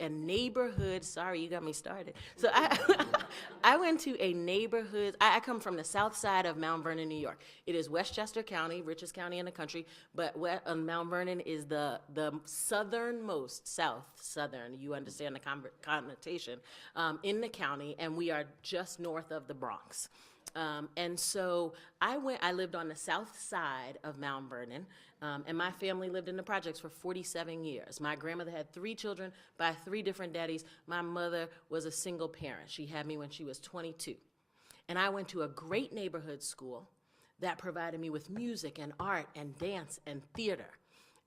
a neighborhood, sorry, you got me started. So I went to a neighborhood, I come from the south side of Mount Vernon, New York. It is Westchester County, richest county in the country, but Mount Vernon is the southernmost, southern, you understand the connotation, in the county, and we are just north of the Bronx. And so I lived on the south side of Mount Vernon, and my family lived in the projects for 47 years. My grandmother had 3 children by 3 different daddies. My mother was a single parent. She had me when she was 22. And I went to a great neighborhood school that provided me with music and art and dance and theater.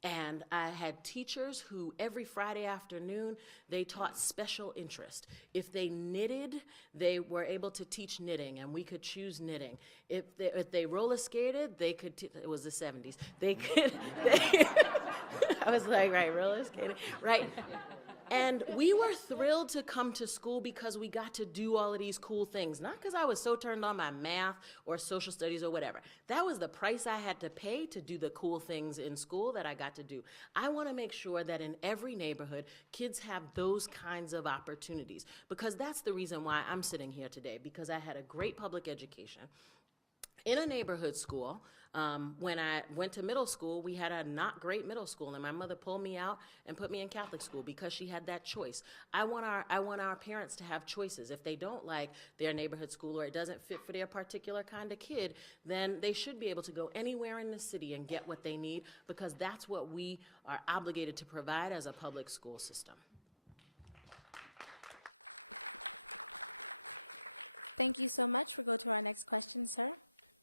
And I had teachers who every Friday afternoon, they taught special interest. If they knitted, they were able to teach knitting, and we could choose knitting. If they roller skated, they could, it was the 70s, I was like, right, roller skating, right? And we were thrilled to come to school because we got to do all of these cool things. Not because I was so turned on by math or social studies or whatever. That was the price I had to pay to do the cool things in school that I got to do. I want to make sure that in every neighborhood, kids have those kinds of opportunities. Because that's the reason why I'm sitting here today, because I had a great public education in a neighborhood school When I went to middle school, we had a not great middle school, and my mother pulled me out and put me in Catholic school because she had that choice. I want our parents to have choices. If they don't like their neighborhood school or it doesn't fit for their particular kind of kid, then they should be able to go anywhere in the city and get what they need, because that's what we are obligated to provide as a public school system. Thank you so much. We'll go to our next question, sir.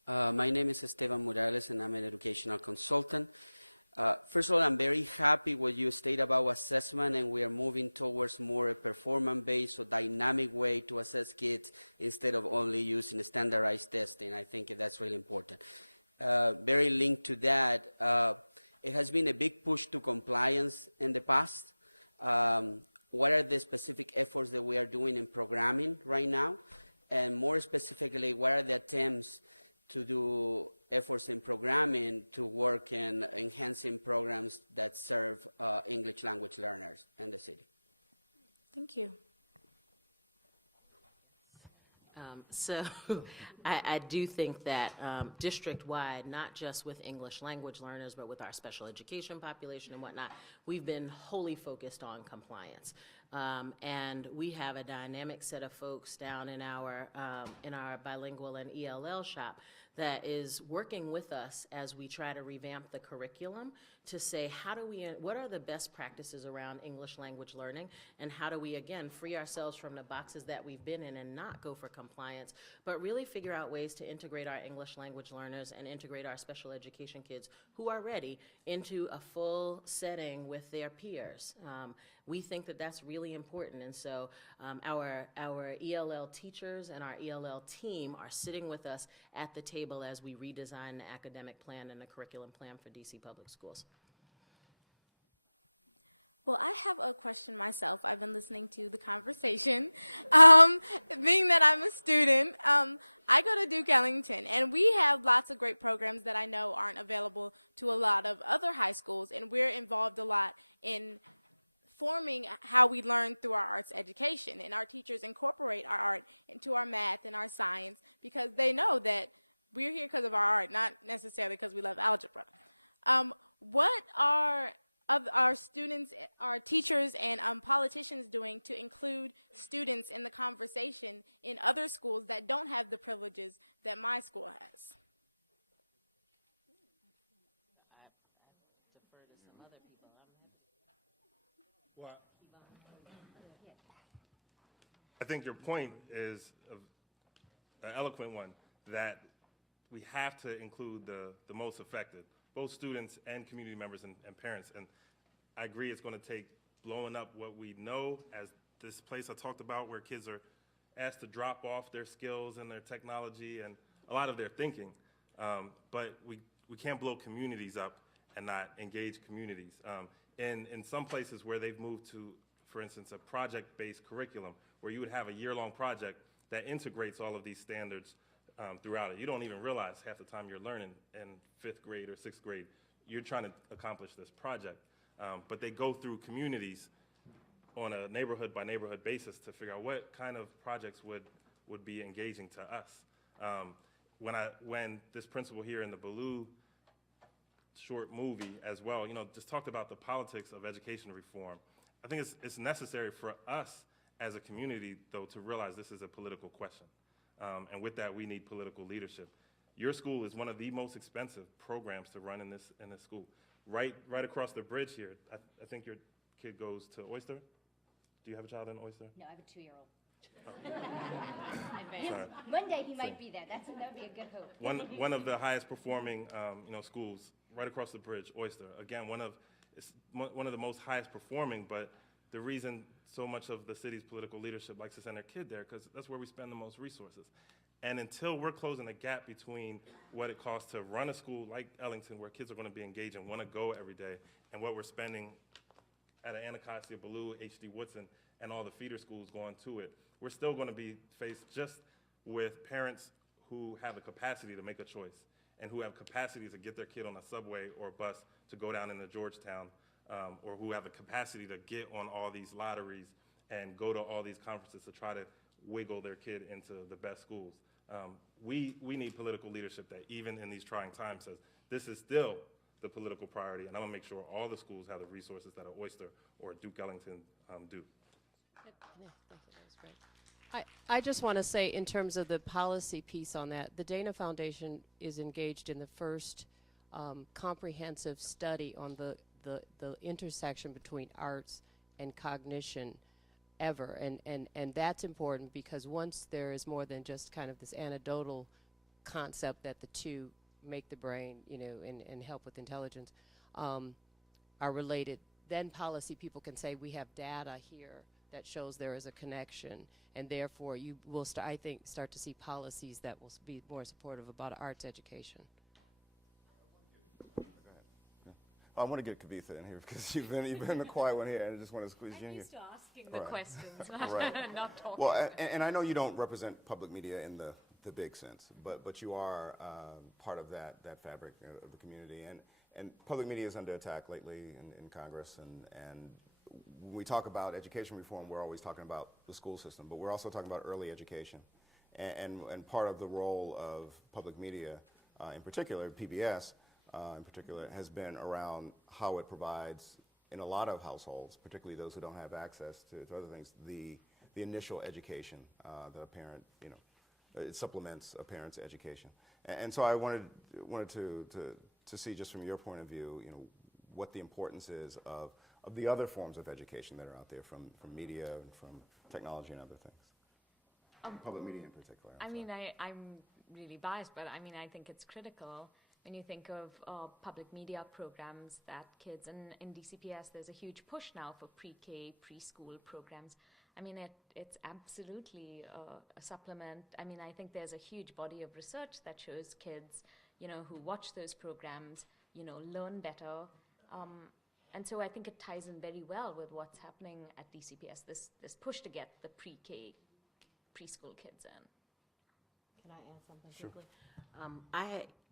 My name is Esteban Morales, and I'm an educational consultant. First of all, I'm very happy what you state about assessment, and we are moving towards more a performance-based or dynamic way to assess kids instead of only using standardized testing. I think that's really important. Very linked to that, it has been a big push to compliance in the past. What are the specific efforts that we are doing in programming right now? And more specifically, what are the attempts to do efforts in programming to work in enhancing programs that serve English language learners in the city? Thank you. So I do think that district-wide, not just with English language learners, but with our special education population and whatnot, we've been wholly focused on compliance. And we have a dynamic set of folks down in our bilingual and ELL shop that is working with us as we try to revamp the curriculum to say, what are the best practices around English language learning, and how do we, again, free ourselves from the boxes that we've been in and not go for compliance, but really figure out ways to integrate our English language learners and integrate our special education kids who are ready into a full setting with their peers. We think that that's really important, and so our ELL teachers and our ELL team are sitting with us at the table as we redesign the academic plan and the curriculum plan for DC Public Schools. Well, I have a question myself. I've been listening to the conversation. Being that I'm a student, I go to Duke Ellington, and we have lots of great programs that I know aren't available to a lot of other high schools, and we're involved a lot in forming how we learn through our arts education, and our teachers incorporate our art into our math and our science because they know that we're here because of our art, not necessarily because we love algebra. What are our students, our teachers, and politicians doing to include students in the conversation in other schools that don't have the privileges that my school has? Well, I think your point is an eloquent one, that we have to include the most affected, both students and community members and parents. And I agree it's going to take blowing up what we know as this place I talked about, where kids are asked to drop off their skills and their technology and a lot of their thinking. But we can't blow communities up and not engage communities. In some places where they've moved to, for instance, a project-based curriculum, where you would have a year-long project that integrates all of these standards throughout it. You don't even realize half the time you're learning in 5th grade or 6th grade, you're trying to accomplish this project. But they go through communities on a neighborhood-by-neighborhood basis to figure out what kind of projects would be engaging to us. When this principal here in the Baloo short movie as well, just talked about the politics of education reform. I think it's necessary for us as a community, though, to realize this is a political question. And with that, we need political leadership. Your school is one of the most expensive programs to run in this school. Right across the bridge here, I think your kid goes to Oyster. Do you have a child in Oyster? No, I have a 2-year-old. Sorry. One day he might be there. That would be a good hope. One of the highest performing schools right across the bridge, Oyster. Again, one of the most highest performing, but the reason so much of the city's political leadership likes to send their kid there, because that's where we spend the most resources. And until we're closing the gap between what it costs to run a school like Ellington, where kids are going to be engaged and want to go every day, and what we're spending at Anacostia, Baloo, H.D. Woodson, and all the feeder schools going to it, we're still going to be faced just with parents who have the capacity to make a choice and who have capacity to get their kid on a subway or a bus to go down into Georgetown, or who have the capacity to get on all these lotteries and go to all these conferences to try to wiggle their kid into the best schools. We need political leadership that even in these trying times says, this is still the political priority, and I'm gonna make sure all the schools have the resources that a Oyster or Duke Ellington do. Thank you, that was great. I just want to say, in terms of the policy piece on that, the Dana Foundation is engaged in the first comprehensive study on the intersection between arts and cognition ever. And that's important because once there is more than just kind of this anecdotal concept that the two make the brain, you know, and help with intelligence, are related, then policy people can say we have data here that shows there is a connection, and therefore you will, I think, start to see policies that will be more supportive about arts education. I want to get Kavitha in here because you've been the quiet one here, and I just want to squeeze you in I'm here. used to asking the questions, Right. not talking. Well, and I know you don't represent public media in the big sense, but you are part of that fabric of the community, and public media is under attack lately in Congress, and when we talk about education reform, we're always talking about the school system, but we're also talking about early education, and part of the role of public media, in particular PBS, in particular, has been around how it provides, in a lot of households, particularly those who don't have access to other things, the initial education that a parent, you know, it supplements a parent's education. And so I wanted to see, just from your point of view, you know, what the importance is of the other forms of education that are out there, from media and from technology and other things. Public media in particular. I mean, I'm really biased, but I mean, I think it's critical when you think of public media programs that kids, and in DCPS there's a huge push now for pre-K, preschool programs. I mean, it's absolutely a supplement. I mean, I think there's a huge body of research that shows kids, you know, who watch those programs, you know, learn better. And so I think it ties in very well with what's happening at DCPS, this push to get the pre-K, preschool kids in. Can I add something Sure. quickly?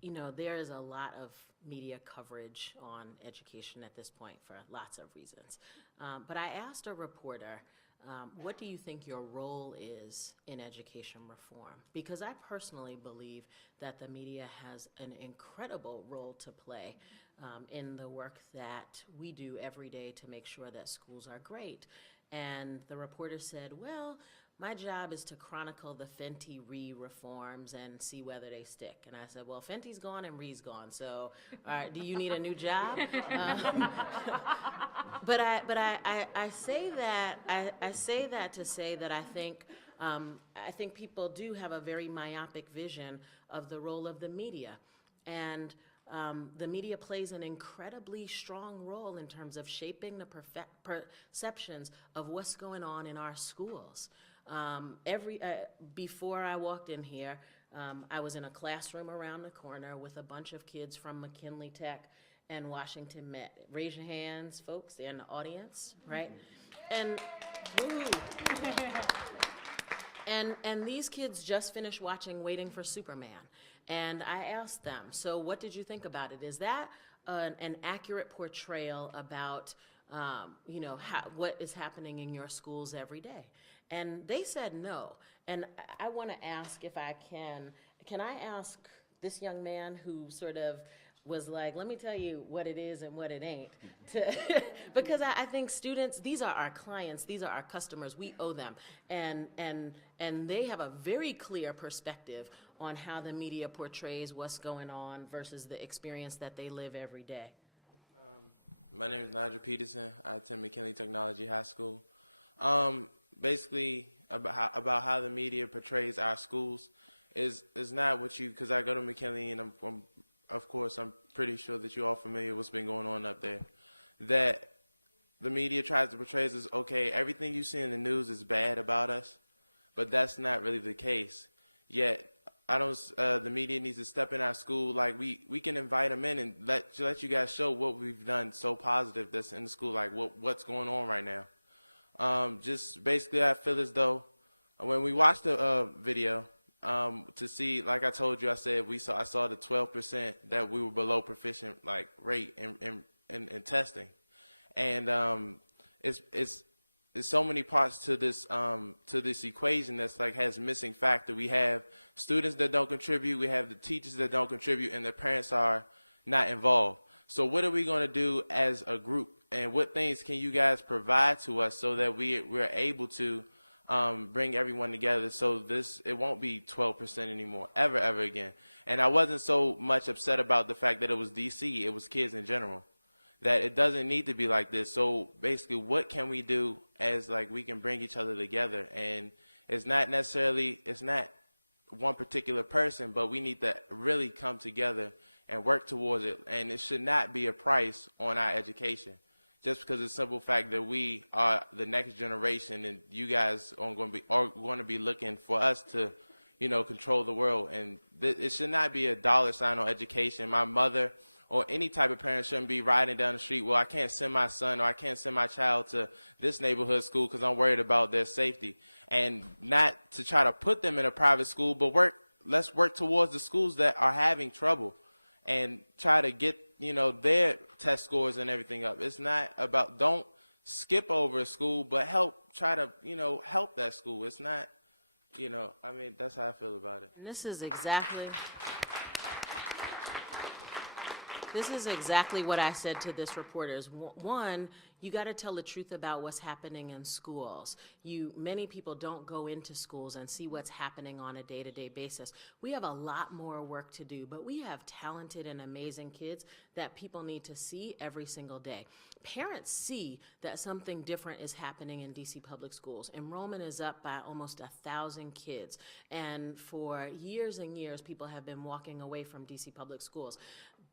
You know, there is a lot of media coverage on education at this point for lots of reasons. But I asked a reporter, what do you think your role is in education reform? Because I personally believe that the media has an incredible role to play in the work that we do every day to make sure that schools are great. And the reporter said, well, my job is to chronicle the Fenty Ree reforms and see whether they stick. And I said, well, Fenty's gone and Ree's gone, so do you need a new job? But I say that to say that I think people do have a very myopic vision of the role of the media, and the media plays an incredibly strong role in terms of shaping the perceptions of what's going on in our schools. Before I walked in here, I was in a classroom around the corner with a bunch of kids from McKinley Tech and Washington Met. Raise your hands, folks, they're in the audience, right? And woo. And these kids just finished watching Waiting for Superman. And I asked them, so what did you think about it? Is that an accurate portrayal about you know, what is happening in your schools every day? And they said no. And I want to ask, if I can I ask this young man who sort of was like, let me tell you what it is and what it ain't, because I think students, these are our clients, these are our customers, we owe them, and they have a very clear perspective on how the media portrays what's going on versus the experience that they live every day. My name is Nigel Peterson. I attend McKinley Technology High School. Basically, about how the media portrays our schools is not what you, because I go to McKinley, and of course, I'm pretty sure that you're all familiar with what's been going on up there. That the media tries to portray us as, okay, everything you see in the news is bad about us, but that's not really the case. Yet, the media needs to step in our school. Like, we can invite them in and let you guys show what we've done so positive that's in the school, like what's going on right now. Just basically, I feel as though when we watched the video, to see, like I told you, I saw the 12% that we were below proficient like rate in testing, and it's there's so many parts to this equation that's like has missing factor. We have students that don't contribute, we have the teachers that don't contribute, and the parents are not involved. So what are we going to do as a group, and what things can you guys provide to us so that we're able to bring everyone together, so it won't be 12% anymore, ever again. And I wasn't so much upset about the fact that it was DC, it was kids in general, that it doesn't need to be like this. So basically, what can we do as like we can bring each other together? And it's not one particular person, but we need to really come together and work towards it. And it should not be a price on our education, just because of the simple fact that we are the next generation, and you guys are going to be looking for us to, control the world. And it should not be a dollar sign on education. My mother or any type of parent shouldn't be riding down the street, well, I can't send my son or I can't send my child to this neighborhood school because I'm worried about their safety. And not to try to put them in a private school, but let's work towards the schools that are having trouble and try to get, their test scores and everything up. It's not about, don't skip over a school, but try to help that school. It's not, that's how I feel about it. And this is exactly what I said to this reporter. Is one, you got to tell the truth about what's happening in schools. Many people don't go into schools and see what's happening on a day-to-day basis. We have a lot more work to do, but we have talented and amazing kids that people need to see every single day. Parents see that something different is happening in DC public schools. Enrollment is up by almost 1,000 kids, and for years and years, people have been walking away from DC public schools.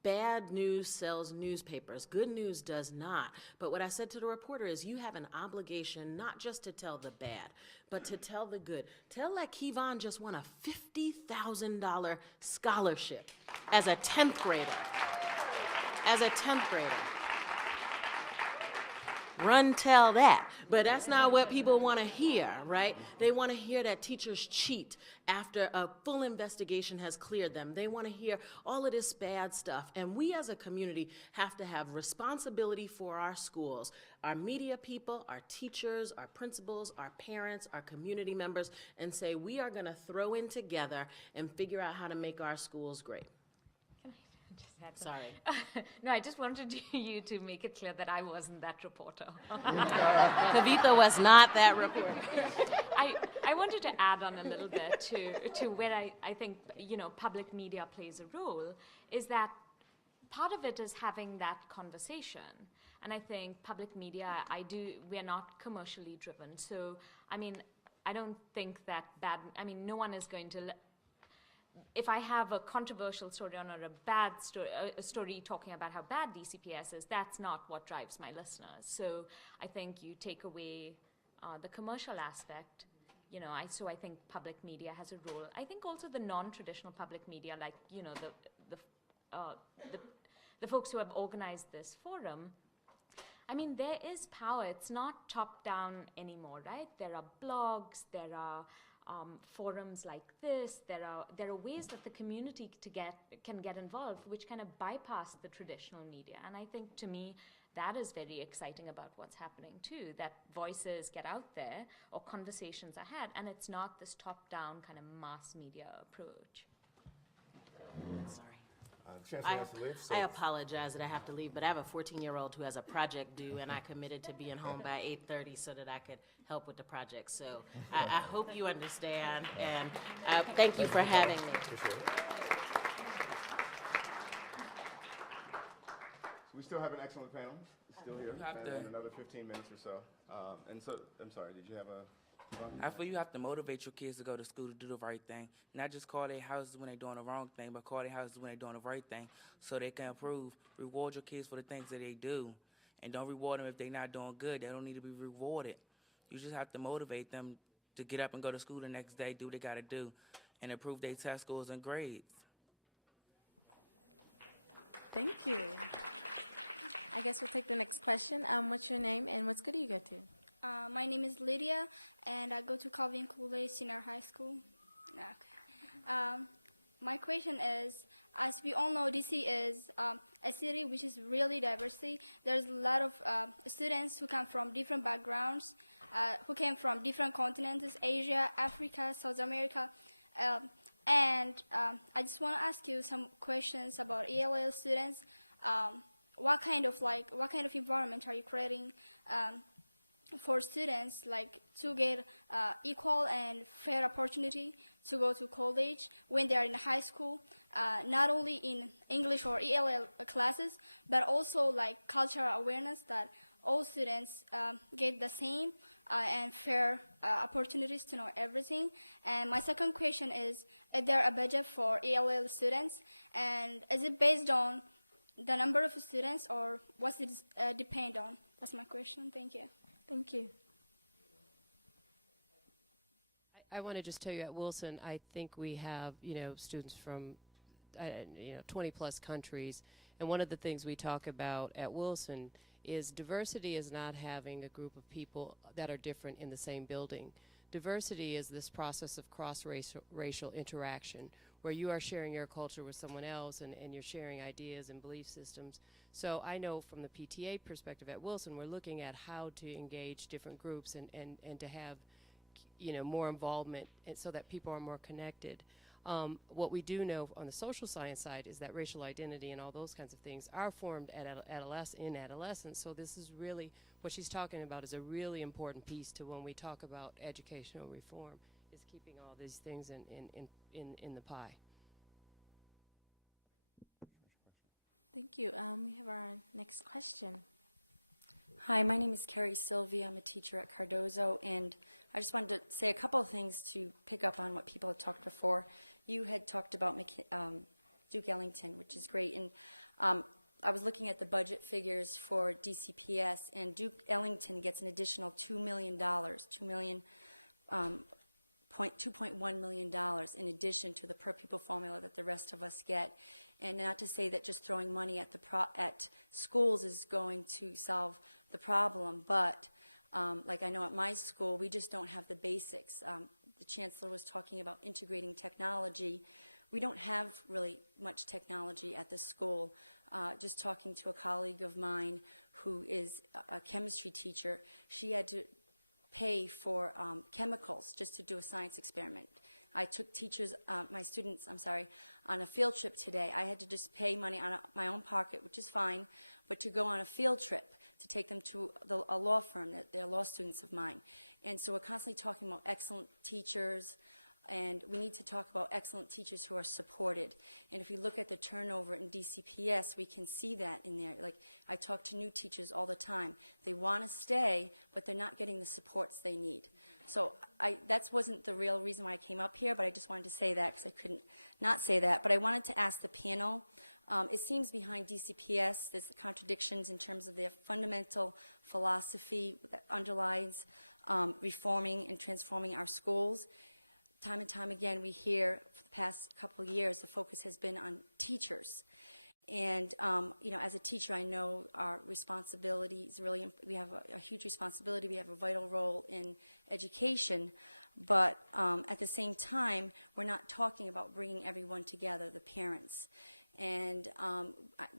Bad news sells newspapers. Good news does not. But what I said to the reporter is you have an obligation not just to tell the bad, but to tell the good. Tell that Kevon just won a $50,000 scholarship as a 10th grader. Run tell that. But that's not what people want to hear, right? They want to hear that teachers cheat after a full investigation has cleared them. They want to hear all of this bad stuff. And we as a community have to have responsibility for our schools, our media people, our teachers, our principals, our parents, our community members, and say we are going to throw in together and figure out how to make our schools great. Sorry. No, I just wanted you to make it clear that I wasn't that reporter. Kavitha was not that reporter. I wanted to add on a little bit to where I think, public media plays a role, is that part of it is having that conversation. And I think public media, we're not commercially driven. So, I don't think that no one is going to... If I have a controversial story or a bad story, a story talking about how bad DCPS is, that's not what drives my listeners. So I think you take away the commercial aspect. So I think public media has a role. I think also the non-traditional public media, like the folks who have organized this forum. There is power. It's not top-down anymore, right? There are blogs. There are forums like this. There are ways that the community can get involved, which kind of bypass the traditional media. And I think, to me, that is very exciting about what's happening too, that voices get out there or conversations are had, and it's not this top-down kind of mass media approach. Sorry. Chancellor has to leave, so. I apologize that I have to leave, but I have a 14-year-old who has a project due, and I committed to being home by 8:30 so that I could help with the project. So I hope you understand, and thank you for having me. Appreciate it. So we still have an excellent panel still here, and another 15 minutes or so. And so, I'm sorry, did you have a... I feel you have to motivate your kids to go to school to do the right thing. Not just call their houses when they're doing the wrong thing, but call their houses when they're doing the right thing so they can improve. Reward your kids for the things that they do. And don't reward them if they're not doing good. They don't need to be rewarded. You just have to motivate them to get up and go to school the next day, do what they got to do, and improve their test scores and grades. Thank you. I guess we'll take the next question. What's your name and what school do you go to? My name is Lydia, and I go to Calvin Cooley Senior High School. Okay. My question is, as we all know, DC is a city which is really diverse. There's a lot of students who come from different backgrounds. who came from different continents, Asia, Africa, South America. I just want to ask you some questions about ELL students. What kind of environment are you creating for students to get equal and fair opportunity to go to college when they are in high school, not only in English or ELL classes, but also cultural awareness that all students get the same and fair opportunities to know everything. And my second question is there a budget for ELL students, and is it based on the number of students, or what's it depend on? That's my question. Thank you. Thank you. I want to just tell you at Wilson, I think we have, students from, 20 plus countries. And one of the things we talk about at Wilson is diversity is not having a group of people that are different in the same building. Diversity is this process of cross-racial interaction where you are sharing your culture with someone else and you're sharing ideas and belief systems. So I know from the PTA perspective at Wilson, we're looking at how to engage different groups and to have more involvement and so that people are more connected. What we do know on the social science side is that racial identity and all those kinds of things are formed at in adolescence. So this is really, what she's talking about is a really important piece to when we talk about educational reform, is keeping all these things in the pie. Thank you. We have our next question. Hi, my name is Carrie Sylvia. I'm a teacher at Cardozo, and I just wanted to say a couple of things to pick up on what people had talked before. You had talked about Duke Ellington, which is great, and I was looking at the budget figures for DCPS, and Duke Ellington gets an additional $2 million, $2.1 million in addition to the per pupil formula that the rest of us get. And not to say that just throwing money at schools is going to solve the problem, but like I know at my school, we just don't have the basics. The chancellor was talking about integrating technology. We don't have really much technology at the school. Just talking to a colleague of mine who is a chemistry teacher, she had to pay for chemicals just to do a science experiment. I took my students, on a field trip today. I had to just pay money out of my own pocket, which is fine, but to go on a field trip to take them to a law firm, that they're law students of mine. And so we're constantly talking about excellent teachers, and we need to talk about excellent teachers who are supported. And if we look at the turnover in DCPS, we can see that in there. Like, I talk to new teachers all the time. They want to stay, but they're not getting the supports they need. So that wasn't the real reason why I came up here, but I just wanted to say that because I couldn't not say that. But I wanted to ask the panel, it seems behind DCPS there's contradictions in terms of their fundamental philosophy that underlies reforming and transforming our schools. Time and time again, we hear for the past couple of years, the focus has been on teachers. And, as a teacher, I know our responsibility is really, we have a huge responsibility. We have a vital role in education. But at the same time, we're not talking about bringing everyone together, the parents. And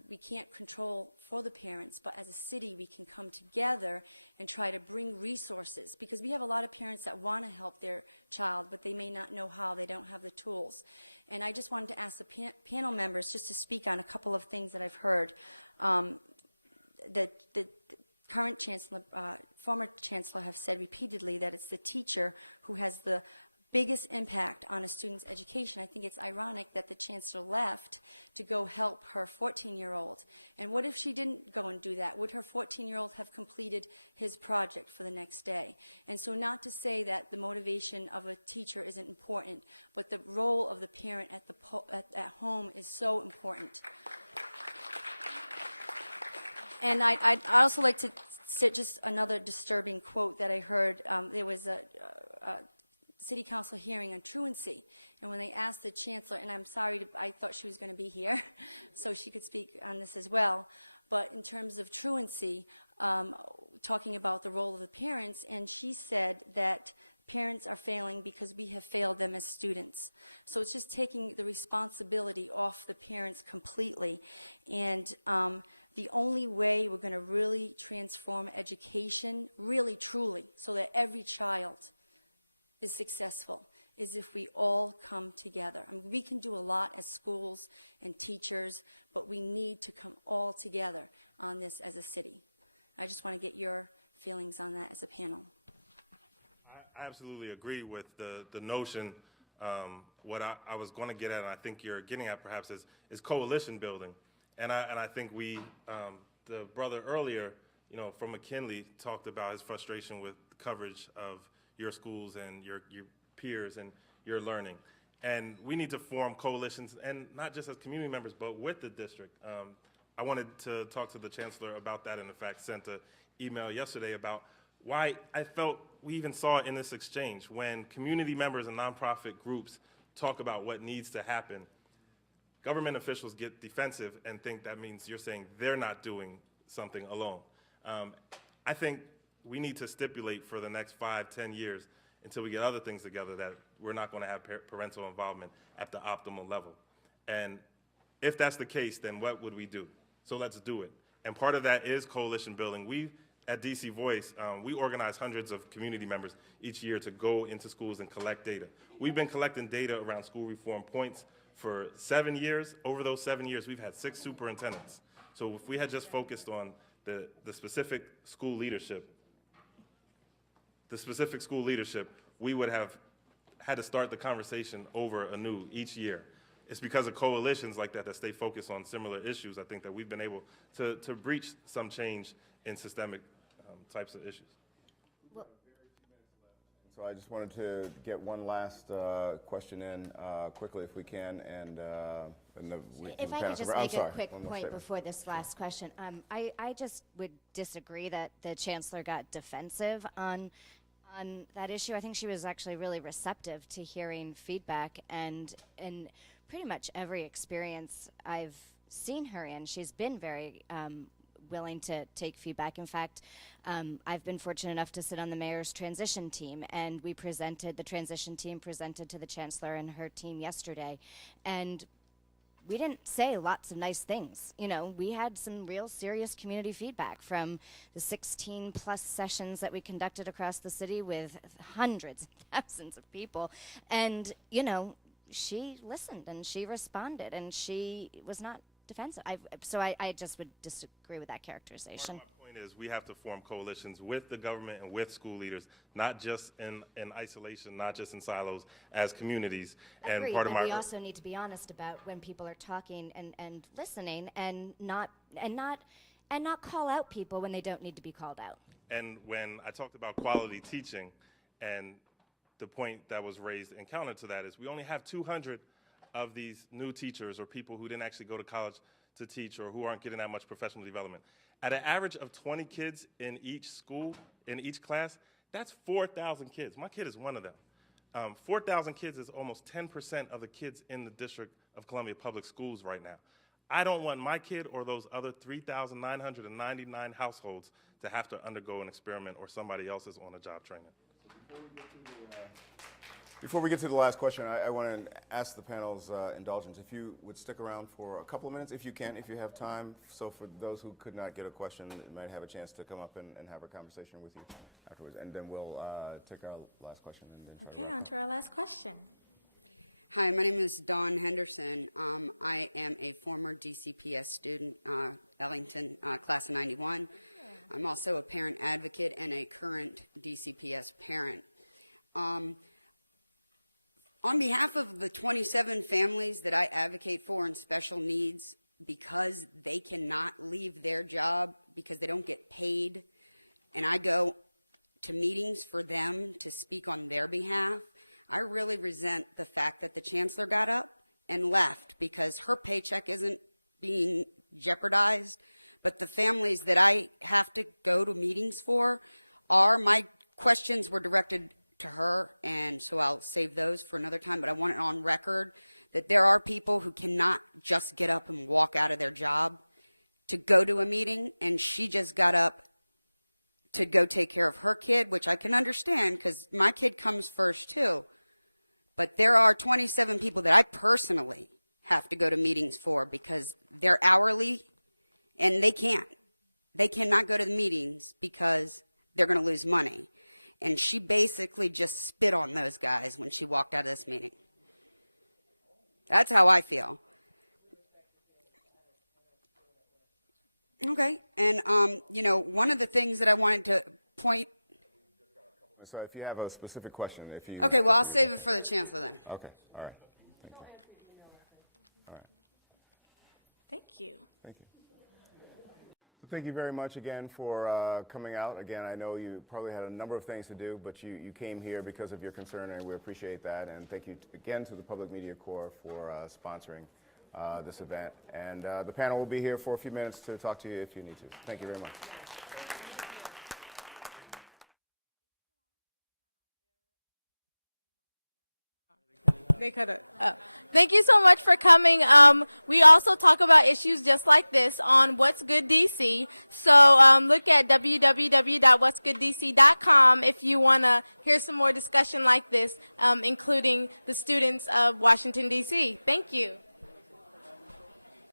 we can't control for the parents, but as a city, we can come together and try to bring resources, because we have a lot of parents that want to help their child, but they may not know how. They don't have the tools. And I just wanted to ask the panel members just to speak on a couple of things that I've heard. The current chancellor, former chancellor have said repeatedly that it's the teacher who has the biggest impact on a student's education. I think it's ironic that the chancellor left to go help her 14-year-old. And what if she didn't go and do that? Would her 14-year-old have completed his project for the next day? And so, not to say that the motivation of a teacher isn't important, but the role of the parent at home is so important. And I'd also like to say just another disturbing quote that I heard. There was a city council hearing on truancy, and when they asked the chancellor, and I'm sorry, I thought she was going to be here so she could speak on this as well, but in terms of truancy, talking about the role of the parents, and she said that parents are failing because we have failed them as students. So it's just taking the responsibility off the parents completely. And The only way we're going to really transform education, really truly, so that every child is successful, is if we all come together. I mean, we can do a lot as schools and teachers, but we need to come all together on this as a city. I just want to get your feelings on that as a panel. I absolutely agree with the notion. What I was going to get at, and I think you're getting at perhaps, is coalition building. And I think the brother earlier, from McKinley, talked about his frustration with coverage of your schools and your peers and your learning. And we need to form coalitions, and not just as community members, but with the district. I wanted to talk to the chancellor about that, and in fact sent an email yesterday about why I felt we even saw it in this exchange. When community members and nonprofit groups talk about what needs to happen, government officials get defensive and think that means you're saying they're not doing something alone. I think we need to stipulate for the next 5-10 years, until we get other things together, that we're not going to have parental involvement at the optimal level. And if that's the case, then what would we do? So let's do it. And part of that is coalition building. We, at DC Voice, we organize hundreds of community members each year to go into schools and collect data. We've been collecting data around school reform points for 7 years. Over those 7 years, we've had 6 superintendents. So if we had just focused on the specific school leadership, we would have had to start the conversation over anew each year. It's because of coalitions like that stay focused on similar issues, I think, that we've been able to breach some change in systemic types of issues. So I just wanted to get one last question in quickly, if we can, and if I could just make a quick point before this last question. I just would disagree that the chancellor got defensive on that issue. I think she was actually really receptive to hearing feedback, and in pretty much every experience I've seen her in, she's been very willing to take feedback. In fact, I've been fortunate enough to sit on the mayor's transition team, and the transition team presented to the chancellor and her team yesterday, and we didn't say lots of nice things. We had some real serious community feedback from the 16+ sessions that we conducted across the city with hundreds, thousands of people. And, she listened and she responded and she was not defensive. So I just would disagree with that characterization. My point is we have to form coalitions with the government and with school leaders, not just in isolation, not just in silos, as communities. Agreed, and part of but my we also need to be honest about when people are talking and listening, and not call out people when they don't need to be called out. And when I talked about quality teaching, and the point that was raised and counter to that is we only have 200 of these new teachers or people who didn't actually go to college to teach or who aren't getting that much professional development. At an average of 20 kids in each school, in each class, that's 4,000 kids. My kid is one of them. 4,000 kids is almost 10% of the kids in the District of Columbia Public Schools right now. I don't want my kid or those other 3,999 households to have to undergo an experiment or somebody else's on-the-job training. Before we get to the last question, I want to ask the panel's indulgence. If you would stick around for a couple of minutes, if you can, if you have time. So for those who could not get a question, might have a chance to come up and have a conversation with you afterwards. And then we'll take our last question. And then Okay, on to our last question. Hi, my name is Dawn Henderson. I am a former DCPS student, Ellington, class of 91. I'm also a parent advocate and a current DCPS parent. On behalf of the 27 families that I advocate for in special needs, because they cannot leave their job because they don't get paid, and I go to meetings for them to speak on their behalf, I really resent the fact that the chancellor got up and left because her paycheck isn't being jeopardized, but the families that I have to go to meetings for my questions were directed to her, and so I'll save those for another time, but I want it on record that there are people who cannot just get up and walk out of their job to go to a meeting, and she just got up to go take care of her kid, which I can understand because my kid comes first too. But there are 27 people that I personally have to go to meetings for because they're hourly and they can't. They cannot go to the meetings because they're going to lose money. And she basically just spit on those guys when she walked out of this meeting. That's how I feel. Okay, and one of the things that I wanted to point. So if you have a specific question, if you. Okay, well, I'll save it for the chancellor then. Okay, all right. Thank you. All right. Thank you. Thank you. Thank you very much again for coming out. Again, I know you probably had a number of things to do, but you came here because of your concern, and we appreciate that. And thank you again to the Public Media Corps for sponsoring this event. And the panel will be here for a few minutes to talk to you if you need to. Thank you very much. They could have. Thank you so much for coming. We also talk about issues just like this on What's Good DC. So look at www.whatsgooddc.com if you want to hear some more discussion like this, including the students of Washington, D.C. Thank you.